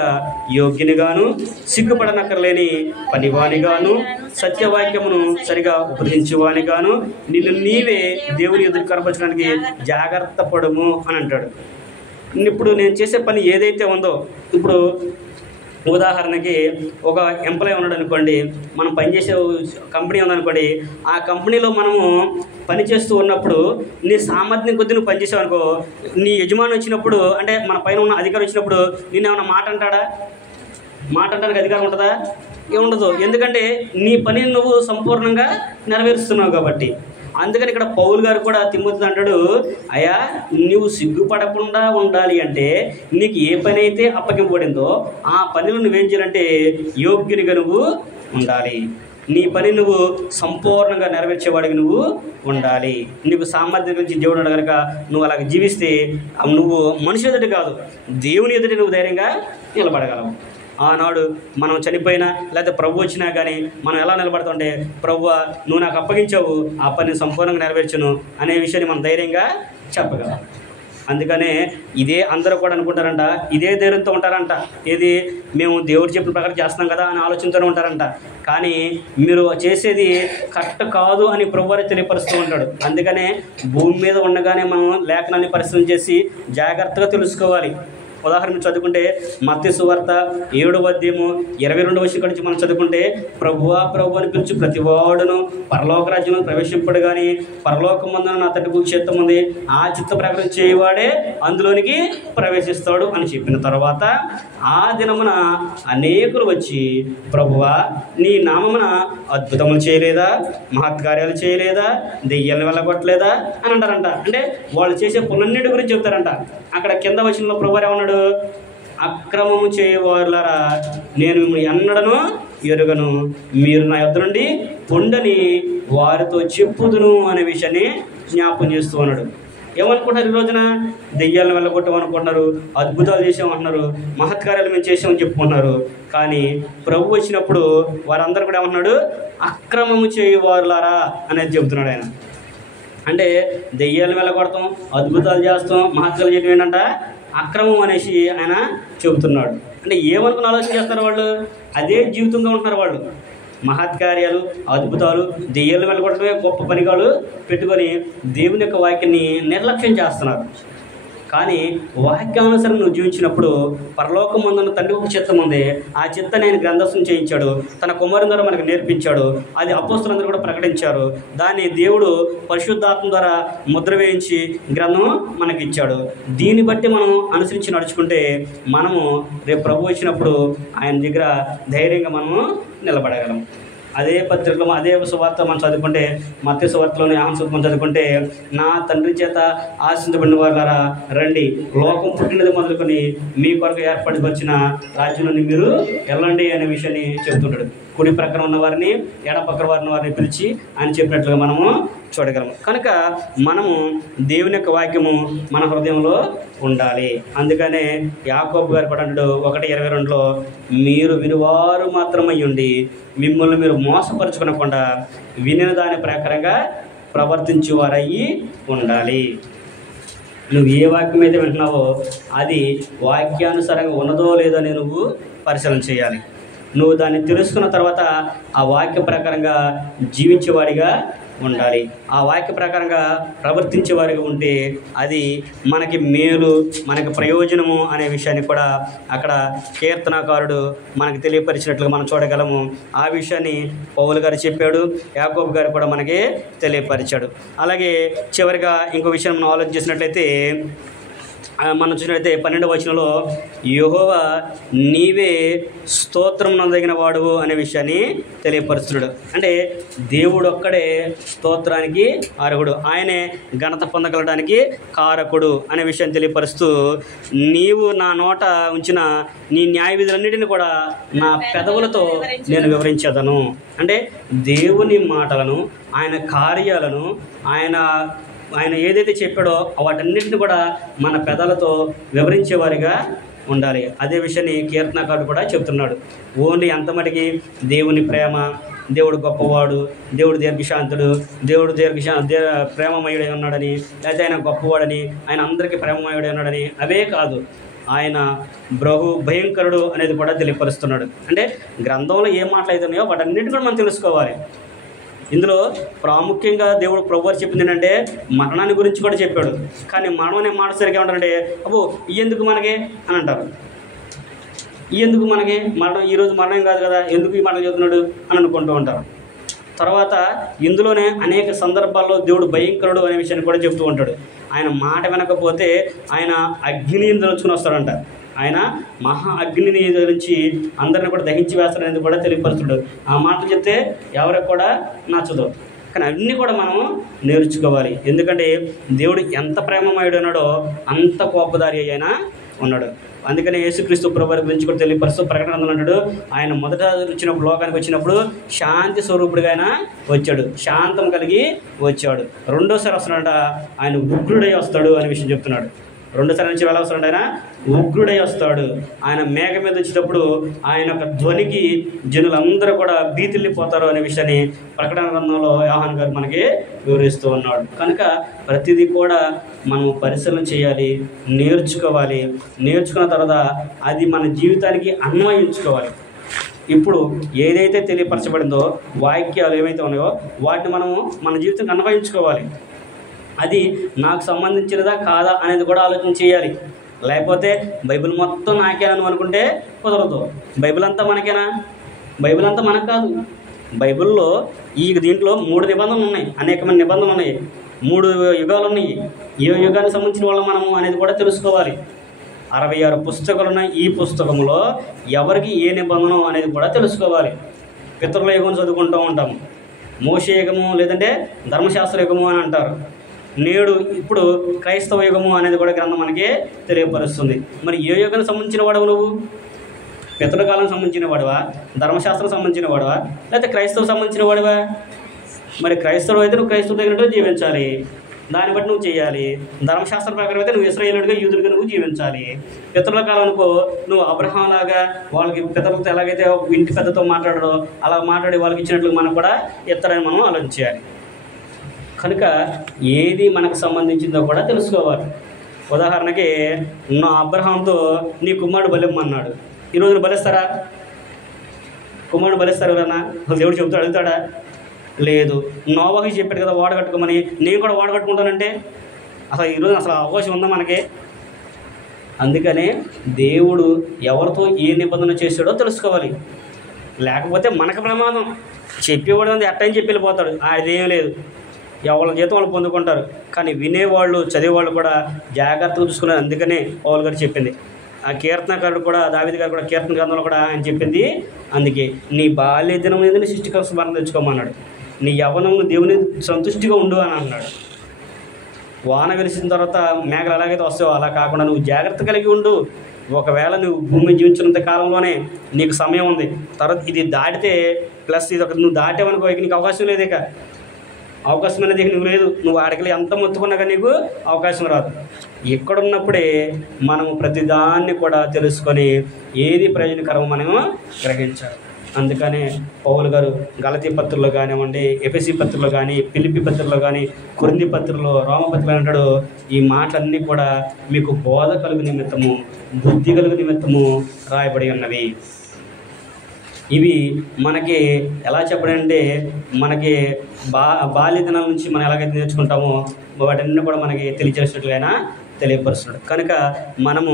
యోగ్యునిగాను సిగ్గుపడనక్కర్లేని పనివానిగాను సత్యవాక్యమును సరిగా ఉపదేశించేవానిగాను నిన్ను నీవే దేవుని ఎదురు కనపరచడానికి జాగ్రత్త పడము అని అంటాడు. ఇప్పుడు నేను చేసే పని ఏదైతే ఉందో, ఇప్పుడు ఉదాహరణకి ఒక ఎంప్లాయీ ఉన్నాడు అనుకోండి, మనం పనిచేసే కంపెనీ ఉందనుకోండి, ఆ కంపెనీలో మనము పనిచేస్తూ ఉన్నప్పుడు నీ సామర్థ్యం కొద్ది నువ్వు పనిచేసావు అనుకో, నీ యజమాని వచ్చినప్పుడు అంటే మన పైన ఉన్న అధికారి వచ్చినప్పుడు నిన్ను ఏమన్నా మాట అంటాడా? మాట అంటానికి అధికారం ఉంటుందా? ఏముండదు. ఎందుకంటే నీ పనిని నువ్వు సంపూర్ణంగా నెరవేరుస్తున్నావు కాబట్టి. అందుకని ఇక్కడ పౌలు గారు కూడా తిమ్మతితో అంటాడు, అయ్యా నువ్వు సిగ్గుపడకుండా ఉండాలి అంటే నీకు ఏ పని అయితే అప్పగింపబడిందో ఆ పనిలో నువ్వేం చేయాలంటే యోగ్యునిగా నువ్వు ఉండాలి. నీ పని నువ్వు సంపూర్ణంగా నెరవేర్చేవాడికి నువ్వు ఉండాలి. నీకు సామర్థ్యం గురించి దేవుడు కనుక నువ్వు అలాగ జీవిస్తే నువ్వు మనిషి ఎదుటి కాదు, దేవుని ఎదుటి నువ్వు ధైర్యంగా నిలబడగలవు. ఆనాడు మనం చనిపోయినా లేకపోతే ప్రభు వచ్చినా కానీ మనం ఎలా నిలబడుతుంటే, ప్రభువా నువ్వు నాకు అప్పగించావు, ఆ పని సంపూర్ణంగా నెరవేర్చును అనే విషయాన్ని మనం ధైర్యంగా చెప్పగలం. అందుకనే ఇదే అందరూ కూడా అనుకుంటారంట, ఇదే ధైర్యంతో ఉంటారంట, ఏది మేము దేవుడు చెప్పిన ప్రకారం చేస్తున్నాం కదా అని ఆలోచనతోనే ఉంటారంట. కానీ మీరు చేసేది కరెక్ట్ కాదు అని ప్రభువారే తెలియపరుస్తూ ఉంటాడు. అందుకనే భూమి మీద ఉండగానే మనం లేఖనాన్ని పరిశీలన చేసి జాగ్రత్తగా తెలుసుకోవాలి. ఉదాహరణ చదువుకుంటే మత్తయి సువార్త 7వ అధ్యాయము 22వ వచనం నుంచి మనం చదువుకుంటే, ప్రభువా ప్రభు అని పిలిచి ప్రతివాడును పరలోక రాజ్యంలో ప్రవేశింపడు కానీ పరలోకమందున నా తండ్రి చిత్తం ఉంది, ఆ చిత్త ప్రకారం చేయవాడే అందులోనికి ప్రవేశిస్తాడు అని చెప్పిన తర్వాత ఆ దినమున అనేకులు వచ్చి, ప్రభువా నీ నామమున అద్భుతములు చేయలేదా, మహత్కార్యాలు చేయలేదా, దెయ్యాలను వెళ్ళగొట్టలేదా అని అంటారంట. అంటే వాళ్ళు చేసే పనులన్నిటి గురించి చెప్తారంట. అక్కడ కింద వచనంలో ప్రభువారు ఏమన్నాడు, అక్రమము చేయవారులారా నేను మిమ్మల్ని ఎన్నడను ఎరుగను, మీరు నా యొద్ద నుండి పొండని వారితో చెప్పుదును అనే విషయాన్ని జ్ఞాపకం చేస్తూ ఉన్నాడు. ఏమనుకుంటున్నారు ఈ రోజున? దెయ్యాలను వెళ్ళగొట్టామనుకుంటున్నారు, అద్భుతాలు చేసామంటున్నారు, మహత్కార్యాలు మేము చేసామని చెప్పుకుంటున్నారు. కానీ ప్రభు వచ్చినప్పుడు వారందరూ కూడా ఏమంటున్నాడు, అక్రమము చేయవారులారా అనేది చెబుతున్నాడు ఆయన. అంటే దెయ్యాలను వెళ్ళగొడతాం, అద్భుతాలు చేస్తాం, మహత్కార్యాలు చేయడం ఏంటంట అక్రమం అనేసి ఆయన చెబుతున్నాడు. అంటే ఏమనుకుని ఆలోచన చేస్తారు వాళ్ళు? అదే జీవితంగా ఉంటున్నారు వాళ్ళు. మహత్కార్యాలు, అద్భుతాలు, దెయ్యాలను వెళ్ళగొట్టడమే గొప్ప పనిగాలు పెట్టుకొని దేవుని యొక్క వాక్యాన్ని నిర్లక్ష్యం చేస్తున్నారు. కానీ వాక్యానుసారం నువ్వు జీవించినప్పుడు పరలోకమందున్న తండ్రి ఒక చిత్తం ఉంది, ఆ చిత్తాన్ని ఆయన గ్రంథస్థం చేయించాడు, తన కుమారుని ద్వారా మనకు నేర్పించాడు, అది అపోస్తలులందరూ కూడా ప్రకటించారు. దాన్ని దేవుడు పరిశుద్ధాత్మ ద్వారా ముద్ర వేయించి గ్రంథం మనకిచ్చాడు. దీన్ని బట్టి మనం అనుసరించి నడుచుకుంటే మనము రేపు ప్రభు వచ్చినప్పుడు ఆయన దగ్గర ధైర్యంగా మనము నిలబడగలం. అదే పత్రికలో అదే సువార్త మనం చదువుకుంటే, మత్తయి సువార్తలోని యోహాను సువార్త మనం చదువుకుంటే, నా తండ్రి చేత ఆశించబడిన వారులారా రండి, లోకం పుట్టినది మొదలుకొని మీ కొరకు ఏర్పడిపరిచిన రాజ్యం నుండి మీరు వెళ్ళండి అనే విషయాన్ని చెబుతుంటాడు. కుడి ప్రక్కన ఉన్న వారిని, ఎడ పక్కన వారిని పిలిచి ఆయన చెప్పినట్లుగా మనము చూడగలము. కనుక మనము దేవుని యొక్క వాక్యము మన హృదయంలో ఉండాలి. అందుకనే యాకోబు గారు కూడా అంటాడు 1:22లో, మీరు వినువారు మాత్రమై ఉండి మిమ్మల్ని మీరు మోసపరుచుకునకుండా వినిన దాని ప్రకారంగా ప్రవర్తించేవారయ్యి ఉండాలి. నువ్వు ఏ వాక్యం అయితే వింటున్నావో అది వాక్యానుసారంగా ఉన్నదో లేదో అని నువ్వు పరిశీలన చేయాలి. నువ్వు దాన్ని తెలుసుకున్న తర్వాత ఆ వాక్య ప్రకారంగా జీవించేవాడిగా ఉండాలి. ఆ వాక్య ప్రకారంగా ప్రవర్తించేవారిగా ఉంటే అది మనకి మేలు, మనకి ప్రయోజనము అనే విషయాన్ని కూడా అక్కడ కీర్తనాకారుడు మనకి తెలియపరిచినట్లుగా మనం చూడగలము. ఆ విషయాన్ని పౌలు గారు చెప్పాడు, యాకోబు గారు కూడా మనకి తెలియపరిచాడు. అలాగే చివరిగా ఇంకో విషయం మనం ఆలోచన చేసినట్లయితే, మనం చూసినట్లయితే 12వ వచనంలో, యెహోవా నీవే స్తోత్రం నొందగిన వాడువు అనే విషయాన్ని తెలియపరుస్తున్నాడు. అంటే దేవుడు ఒక్కడే స్తోత్రానికి అర్హుడు, ఆయనే ఘనత పొందగలడానికి కారకుడు అనే విషయాన్ని తెలియపరుస్తూ, నీవు నా నోట ఉంచిన నీ న్యాయ విధులన్నిటిని కూడా నా పెదవులతో నేను వివరించేదను. అంటే దేవుని మాటలను, ఆయన కార్యాలను, ఆయన ఏదైతే చెప్పాడో వాటన్నిటిని కూడా మన పెదలతో వివరించేవారిగా ఉండాలి. అదే విషయాన్ని కీర్తనకారుడు కూడా చెప్తున్నాడు. ఓన్లీ అంత మటుకి దేవుని ప్రేమ, దేవుడు గొప్పవాడు, దేవుడు దీర్ఘశాంతుడు, దేవుడు ప్రేమమయుడై ఉన్నాడని, లేకపోతే ఆయన గొప్పవాడని, ఆయన అందరికీ ప్రేమమయుడై ఉన్నాడని అవే కాదు, ఆయన భయంకరుడు అనేది కూడా తెలియపరుస్తున్నాడు. అంటే గ్రంథంలో ఏం మాట్లాడుతున్నాయో వాటన్నిటి కూడా మనం తెలుసుకోవాలి. ఇందులో ప్రాముఖ్యంగా దేవుడు ప్రభువారు చెప్పింది ఏంటంటే మరణాన్ని గురించి కూడా చెప్పాడు. కానీ మరణం అనే మాట సరిగ్గా ఏమంటారంటే, అబ్బో ఎందుకు మనకి అని అంటారు. ఎందుకు మనకి మరణం, ఈరోజు మరణం కాదు కదా, ఎందుకు ఈ మాట చెబుతున్నాడు అని అనుకుంటూ ఉంటారు. తర్వాత ఇందులోనే అనేక సందర్భాల్లో దేవుడు భయంకరుడు అనే విషయాన్ని కూడా చెబుతూ ఉంటాడు. ఆయన మాట వినకపోతే ఆయన అగ్నిని దలుచుకుని వస్తాడంట. ఆయన మహా అగ్నిని నుంచి అందరిని కూడా దహించి వేస్తాడనేది కూడా తెలియపరుస్తాడు. ఆ మాటలు చెప్తే ఎవరికి కూడా నచ్చదు. కానీ అన్నీ కూడా మనం నేర్చుకోవాలి. ఎందుకంటే దేవుడు ఎంత ప్రేమమయుడు ఉన్నాడో అంత కోపదారి అయినా ఉన్నాడు. అందుకనే యేసుక్రీస్తు ప్రభువారి గురించి కూడా తెలియపరుస్తూ ప్రకటన అంటాడు, ఆయన మొదట వచ్చినప్పుడు, లోకానికి వచ్చినప్పుడు శాంతి స్వరూపుడిగా ఆయన వచ్చాడు, శాంతం కలిగి వచ్చాడు. రెండోసారి వస్తున్నాడంట, ఆయన ఉగ్రుడై వస్తాడు అనే విషయం చెప్తున్నాడు. రెండోసారి నుంచి ఎలా వస్తాడు? ఆయన ఉగ్రుడై వస్తాడు. ఆయన మేఘం మీద వచ్చేటప్పుడు ఆయన యొక్క ధ్వనికి జనులందరూ కూడా భీతిల్లిపోతారు అనే విషయాన్ని ప్రకటన గ్రంథంలో యోహాను గారు మనకి వివరిస్తూ ఉన్నాడు. కనుక ప్రతిదీ కూడా మనం పరిశీలన చేయాలి, నేర్చుకోవాలి. నేర్చుకున్న తర్వాత అది మన జీవితానికి అన్వయించుకోవాలి. ఇప్పుడు ఏదైతే తెలియపరచబడిందో వాక్యాలు ఏవైతే ఉన్నాయో వాటిని మనము మన జీవితానికి అన్వయించుకోవాలి. అది నాకు సంబంధించినదా కాదా అనేది కూడా ఆలోచన చేయాలి. లేకపోతే బైబిల్ మొత్తం నాకేనని అనుకుంటే కుదరదు. బైబిల్ అంతా మనకేనా? బైబిల్ అంతా మనకు కాదు. బైబిల్లో దీంట్లో 3 నిబంధనలు ఉన్నాయి, అనేకమైన నిబంధనలు ఉన్నాయి, 3 యుగాలు ఉన్నాయి. ఏ యుగానికి సంబంధించిన వాళ్ళం మనము అనేది కూడా తెలుసుకోవాలి. 66 పుస్తకాలు ఉన్నాయి. ఈ పుస్తకంలో ఎవరికి ఏ నిబంధన అనేది కూడా తెలుసుకోవాలి. పితరుల యుగం చదువుకుంటూ ఉంటాము, మోషే యుగము లేదంటే ధర్మశాస్త్ర యుగము అని అంటారు. నేడు ఇప్పుడు క్రైస్తవ యుగము అనేది కూడా గ్రంథం మనకి తెలియపరుస్తుంది. మరి ఏ యుగానికి సంబంధించిన వాడవు నువ్వు? పితరుల కాలం సంబంధించిన వాడువా, ధర్మశాస్త్రం సంబంధించిన వాడువా, లేకపోతే క్రైస్తవ సంబంధించిన వాడువా? మరి క్రైస్తవుడు అయితే నువ్వు క్రైస్తవ తగినట్టు జీవించాలి, దాన్ని బట్టి నువ్వు చేయాలి. ధర్మశాస్త్రం ప్రకారం అయితే నువ్వు ఇశ్రాయేలుడిగా యూదుడిగా నువ్వు జీవించాలి. పితరుల కాలం అనుకో నువ్వు అబ్రహాం లాగా వాళ్ళకి పితరులతో ఎలాగైతే ఇంటి పెద్దతో మాట్లాడారో అలా మాట్లాడి వాళ్ళకి ఇచ్చినట్లు మనం కూడా ఇస్తారని మనం ఆలోచించాలి. కనుక ఏది మనకు సంబంధించిందో కూడా తెలుసుకోవాలి. ఉదాహరణకి నా అబ్రహాంతో నీ కుమారుడు బలిమ్మన్నాడు. ఈరోజు బలిస్తారా? కుమారుడు బలిస్తారు ఎవరన్నా? దేవుడు చెబుతాడు, అడుగుతాడా? లేదు. నోవాహు చెప్పాడు కదా వాడ కట్టుకోమని, నేను కూడా వాడ కట్టుకుంటానంటే అసలు ఈరోజు అసలు అవకాశం ఉందా మనకి? అందుకనే దేవుడు ఎవరితో ఏ నిబంధన చేశాడో తెలుసుకోవాలి. లేకపోతే మనకు ప్రమాదం. చెప్పేవాడు అంది ఎట్టని చెప్పి వెళ్ళిపోతాడు, అదేం లేదు. ఎవరి జీతం వాళ్ళు పొందుకుంటారు. కానీ వినేవాళ్ళు చదివేవాళ్ళు కూడా జాగ్రత్తగా చూసుకున్నారు. అందుకనే పౌలు గారు చెప్పింది, ఆ కీర్తనకారుడు కూడా దావీదు గారు కూడా కీర్తన గ్రంథంలో కూడా ఆయన చెప్పింది అందుకే, నీ బాల్య దినం మీద సృష్టికర్త స్మరణ తెచ్చుకోమన్నాడు, నీ యవ్వనము దేవుని సంతుష్టిగా ఉండు అని అన్నాడు. వాన వెలిసిన తర్వాత మేఘలు ఎలాగైతే వస్తావో అలా కాకుండా నువ్వు జాగ్రత్త కలిగి ఉండు. ఒకవేళ నువ్వు భూమి జీవించినంత కాలంలోనే నీకు సమయం ఉంది. తర్వాత ఇది దాటితే ప్లస్ ఇది ఒక నువ్వు దాటేవనుకో ఇక నీకు అవకాశం లేదు. ఇక అవకాశం అనేది నీకు లేదు. నువ్వు ఆడికి ఎంత మొత్తుకున్నా కానీ నీకు అవకాశం రాదు. ఇక్కడున్నప్పుడే మనము ప్రతిదాన్ని కూడా తెలుసుకొని ఏది ప్రయోజనకరమో మనము గ్రహించాలి. అందుకనే పౌలు గారు గలతీ పత్రికలో కానివ్వండి, ఎఫెసీ పత్రికలో కానీ, ఫిలిప్పీ పత్రికలో కానీ, కొరింథీ పత్రికలో, రోమపత్రికలో అంటాడు, ఈ మాటలన్నీ కూడా మీకు బోధ కలుగు నిమిత్తము, బుద్ధి కలుగు నిమిత్తము రాయబడి ఉన్నవి. ఇవి మనకి ఎలా చెప్పడంటే మనకి బాల్య దినాల నుంచి మనం ఎలాగైతే నేర్చుకుంటామో వాటన్నీ కూడా మనకి తెలియజేసినట్లుగా తెలియపరుస్తున్నాడు. కనుక మనము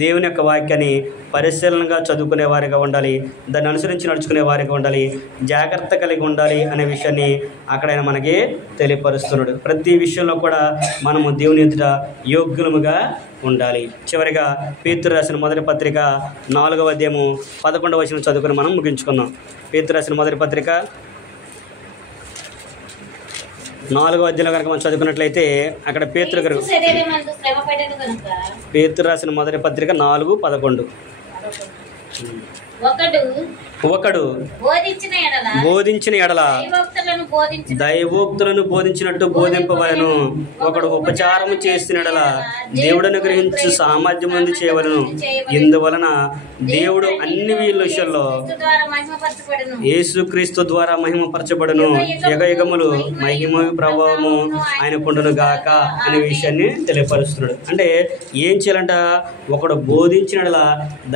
దేవుని యొక్క వాక్యాన్ని పరిశీలనగా చదువుకునే వారిగా ఉండాలి, దాన్ని అనుసరించి నడుచుకునే వారిగా ఉండాలి, జాగ్రత్త కలిగి ఉండాలి అనే విషయాన్ని అక్కడైనా మనకి తెలియపరుస్తున్నాడు. ప్రతి విషయంలో కూడా మనము దేవుని ఎదుట యోగ్యులముగా ఉండాలి. చివరిగా పేతురు రాసిన మొదటి పత్రిక 4వ అధ్యాయము 11వ వచనం చదువుకుని మనం ముగించుకుందాం. పేతురు రాసిన మొదటి పత్రిక 4వ అధ్యాయంలో కనుక మనం చదువుకున్నట్లయితే అక్కడ పేతురు రాసిన మొదటి పత్రిక 4:11 ఒకడు బోధించిన ఎడల దైవోక్తులను బోధించినట్టు బోధింపవలను. ఒకడు ఉపచారము చేసిన ఎడల దేవుడను గ్రహించు సామర్థ్యం నుండి చేయవలను. ఇందువలన దేవుడు అన్ని విషయాల్లో యేసుక్రీస్తు ద్వారా మహిమపరచబడును. యుగయుగములు మహిమ ప్రభావము ఆయనకుండును గాక అనే విషయాన్ని తెలియపరుస్తున్నాడు. అంటే ఏం చేయాలంట? ఒకడు బోధించిన ఎడల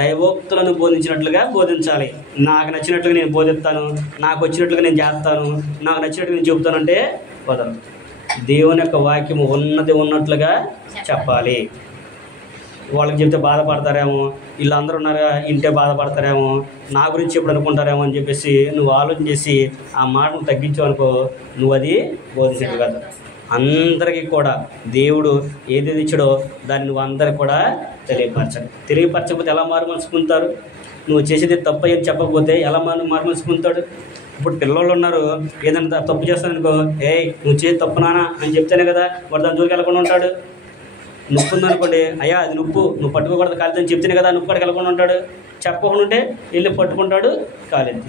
దైవోక్తులను బోధించినట్లుగా బోధించాలి. నాకు నచ్చినట్లుగా నేను బోధిస్తాను, నాకు వచ్చినట్లుగా నేను చేస్తాను, నాకు నచ్చినట్టుగా నేను చెబుతానంటే వదలను. దేవుని యొక్క వాక్యము ఉన్నట్లుగా చెప్పాలి. వాళ్ళకి చెప్తే బాధపడతారేమో, వీళ్ళందరూ ఉన్నారా ఇంటే బాధపడతారేమో, నా గురించి ఎప్పుడు అనుకుంటారేమో అని చెప్పేసి నువ్వు ఆలోచన చేసి ఆ మాటను తగ్గించావనుకో, నువ్వు అది బోధించడు కాదు. అందరికీ కూడా దేవుడు ఏది ఇచ్చాడో దాన్ని నువ్వు అందరికి కూడా తెలియపరచాలి. తెలియపరచకపోతే ఎలా మారు మనసు పొందుతారు? నువ్వు చేసేది తప్పు అని చెప్పకపోతే ఎలా మారు మనసు పొందుతాడు? ఇప్పుడు పిల్లలు ఉన్నారు, ఏదైనా తప్పు చేస్తాననుకో, నువ్వు చేసి తప్పు నానా అని చెప్తేనే కదా వాడు దాని జోలికి వెళ్ళకుండా ఉంటాడు. నొప్పి ఉందనుకోండి, అయ్యా అది నువ్వు పట్టుకోకూడదు కాలేదని చెప్తేనే కదా నొప్పి కాడికి వెళ్ళకుండా ఉంటాడు. చెప్పకుండా ఉంటే వెళ్ళి పట్టుకుంటాడు కాలేది.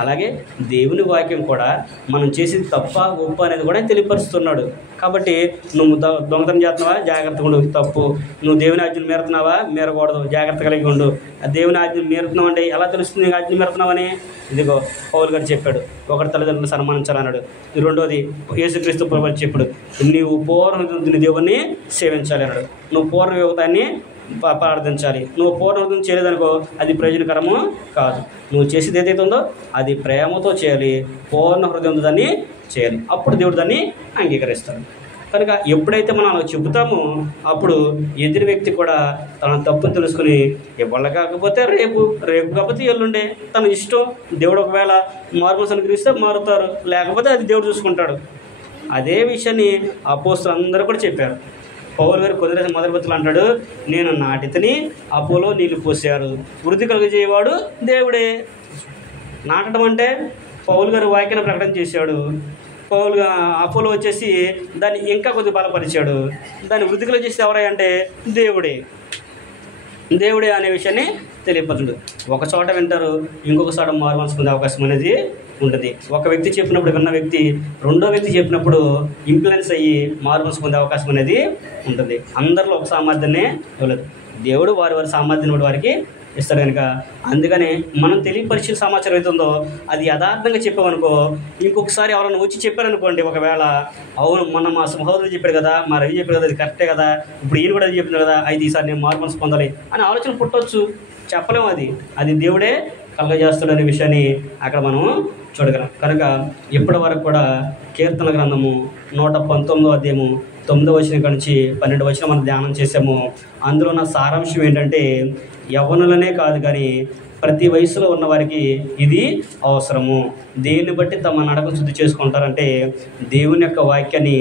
అలాగే దేవుని వాక్యం కూడా మనం చేసేది తప్ప గొప్ప అనేది కూడా తెలియపరుస్తున్నాడు. కాబట్టి నువ్వు దొంగతనం చేస్తున్నావా, జాగ్రత్తగా ఉండు, తప్పు. నువ్వు దేవుని ఆజ్ఞలు మీరుతున్నావా, మీరకూడదు, జాగ్రత్త కలిగి ఉండు. ఆ దేవుని ఆజ్ఞలు మీరుతున్నావు అంటే ఎలా తెలుస్తుంది నీకు ఆజ్ఞలు మీరుతున్నావని? ఇదిగో పౌలు గారు చెప్పాడు, ఒకటి తల్లిదండ్రులు సన్మానించాలన్నాడు. రెండోది యేసుక్రీస్తు ప్రభువు చెప్పాడు, నీవు పూర్ణ దేవుణ్ణి సేవించాలి అన్నాడు. నువ్వు పూర్ణ యువతాన్ని ప్రార్థించాలి. నువ్వు పూర్ణ హృదయం చేయలేదనుకో అది ప్రయోజనకరము కాదు. నువ్వు చేసేది ఏదైతే ఉందో అది ప్రేమతో చేయాలి, పూర్ణ హృదయంతో దాన్ని చేయాలి. అప్పుడు దేవుడు దాన్ని అంగీకరిస్తాడు. కనుక ఎప్పుడైతే మనం అలా చెబుతామో అప్పుడు ఎదుటి వ్యక్తి కూడా తన తప్పును తెలుసుకుని ఇవాళ కాకపోతే రేపు కాకపోతే ఎల్లుండే తన ఇష్టం. దేవుడు ఒకవేళ మారుమనసు అనుగ్రహిస్తే మారుతారు, లేకపోతే అది దేవుడు చూసుకుంటాడు. అదే విషయాన్ని అపోస్తలులు అందరూ కూడా చెప్పారు. పౌలు గారు కొద్ది మొదటి పత్రికలో అంటాడు, నేను నాటితని, అపోలో నీళ్లు పోసారు, వృద్ధి కలుగజేయవాడు దేవుడే. నాటడం అంటే పౌలు గారు వాక్యాన్ని ప్రకటన చేశాడు. అపోలో వచ్చేసి దాన్ని ఇంకా కొద్దిగా బలపరిచాడు. దాన్ని వృద్ధి కలుగజేసి ఎవరై అంటే దేవుడే అనే విషయాన్ని తెలియపరచడు. ఒక చోట వింటారు, ఇంకొక చోట మారుమనసు పొందే అవకాశం అనేది ఉంటుంది. ఒక వ్యక్తి చెప్పినప్పుడు విన్న వ్యక్తి రెండో వ్యక్తి చెప్పినప్పుడు ఇన్ఫ్లుయెన్స్ అయ్యి మారుమనసు పొందే అవకాశం అనేది ఉంటుంది. అందరిలో ఒక సామర్థ్యాన్ని ఇవ్వలేదు. దేవుడు వారి సామర్థ్యాన్ని వారికి ఇస్తాడు కనుక అందుకని మనం తెలియపరిచిన సమాచారం అవుతుందో అది యథార్థంగా చెప్పామనుకో, ఇంకొకసారి ఎవరైనా వచ్చి చెప్పారనుకోండి, ఒకవేళ అవును మొన్న మా సహోదరుడు చెప్పాడు కదా, మా రవి చెప్పాడు కదా, అది కరెక్టే కదా, ఇప్పుడు ఈయన కూడా అది చెప్పినాడు కదా, అయితే ఈసారి నేను మారుమనసు పొందాలి అని ఆలోచన పుట్టవచ్చు. చెప్పలేము, అది దేవుడే కలుగజేస్తాడు అనే విషయాన్ని అక్కడ మనం చూడగలం. కనుక ఇప్పటి వరకు కూడా కీర్తన గ్రంథము 119వ అధ్యాయము 9వ వచనం నుంచి 12వ వచనం మనం ధ్యానం చేసాము. అందులో ఉన్న సారాంశం ఏంటంటే యవ్వనులనే కాదు కానీ ప్రతి వయసులో ఉన్న వారికి ఇది అవసరము. దేన్ని బట్టి తమ నడక శుద్ధి చేసుకుంటారంటే దేవుని యొక్క వాక్యాన్ని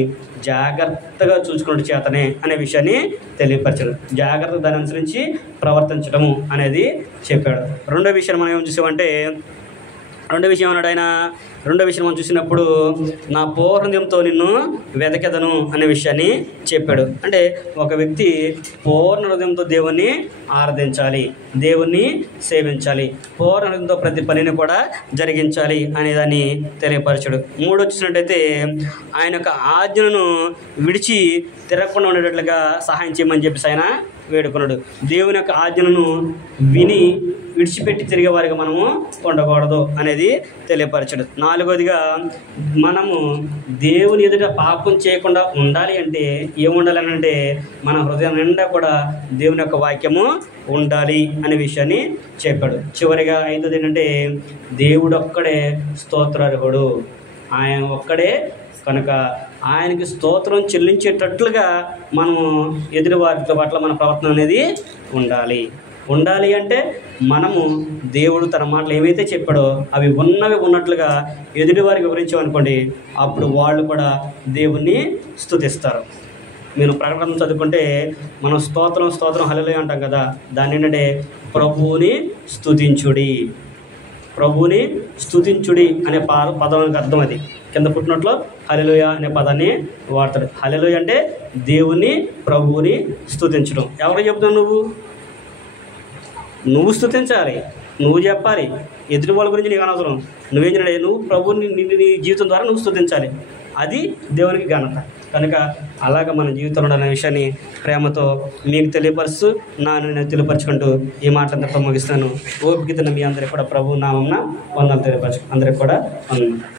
జాగ్రత్తగా చూసుకున్నట్టు చేతనే అనే విషయాన్ని తెలియపరచడం, జాగ్రత్త దాన్ని అనుసరించి ప్రవర్తించడము అనేది చెప్పాడు. రెండో విషయం మనం ఏం చూసామంటే రెండో విషయం అన్నాడు ఆయన. రెండో విషయం మనం చూసినప్పుడు నా పూర్ణహృదయంతో నిన్ను వెదకెదను అనే విషయాన్ని చెప్పాడు. అంటే ఒక వ్యక్తి పూర్ణ హృదయంతో దేవుణ్ణి ఆరాధించాలి, దేవుణ్ణి సేవించాలి, పూర్ణ హృదయంతో ప్రతి పనిని కూడా జరిగించాలి అనేదాన్ని తెలియపరచాడు. మూడు వచ్చినట్టయితే ఆయన యొక్క ఆజ్ఞలను విడిచి తిరగకుండా ఉండేటట్లుగా సహాయం చేయమని చెప్పేసి ఆయన వేడుకున్నాడు. దేవుని యొక్క ఆజ్ఞలను విని విడిచిపెట్టి తిరిగే వారికి మనము ఉండకూడదు అనేది తెలియపరచడు. నాలుగోదిగా మనము దేవుని ఎదుట పాపం చేయకుండా ఉండాలి అంటే ఏముండాలి అంటే మన హృదయం నిండా కూడా దేవుని యొక్క వాక్యము ఉండాలి అనే విషయాన్ని చెప్పాడు. చివరిగా ఐదోది ఏంటంటే దేవుడు ఒక్కడే స్తోత్రార్హుడు, ఆయన ఒక్కడే కనుక ఆయనకి స్తోత్రం చెల్లించేటట్లుగా మనము ఎదుటి వారి పట్ల మన ప్రవర్తన అనేది ఉండాలి అంటే మనము దేవుడు తన మాటలు ఏవైతే చెప్పాడో అవి ఉన్నట్లుగా ఎదుటి వారికి వివరించామనుకోండి, అప్పుడు వాళ్ళు కూడా దేవుణ్ణి స్తుతిస్తారు. మీరు ప్రకటన చదువుకుంటే మనం స్తోత్రం హల్లెలూయా అంటాం కదా, దాన్ని ఏంటంటే ప్రభువుని స్తుతించుడి అనే పదానికి అర్థం అది. కింద పుట్టినట్లో హల్లెలూయా అనే పదాన్ని వాడతాడు. హల్లెలూయా అంటే దేవుని ప్రభువుని స్తుతించడం. ఎవరు చెప్తావు? నువ్వు స్తుతించాలి, నువ్వు చెప్పాలి. ఎదుటి వాళ్ళ గురించి నీకు అనవసరం. నువ్వేం చేయాలి? నువ్వు ప్రభువుని నీ జీవితం ద్వారా నువ్వు స్తుతించాలి. అది దేవునికి ఘనత. కనుక అలాగ మన జీవితంలో ఉండాలనే విషయాన్ని ప్రేమతో మీకు తెలియపరుస్తూ నేను తెలియపరచుకుంటూ ఈ మాటలందరితో ముగిస్తాను. ఓపికతో మీ అందరికీ కూడా ప్రభు నామమున వందనాలు తెలియపరచు. అందరికి కూడా వందనాలు.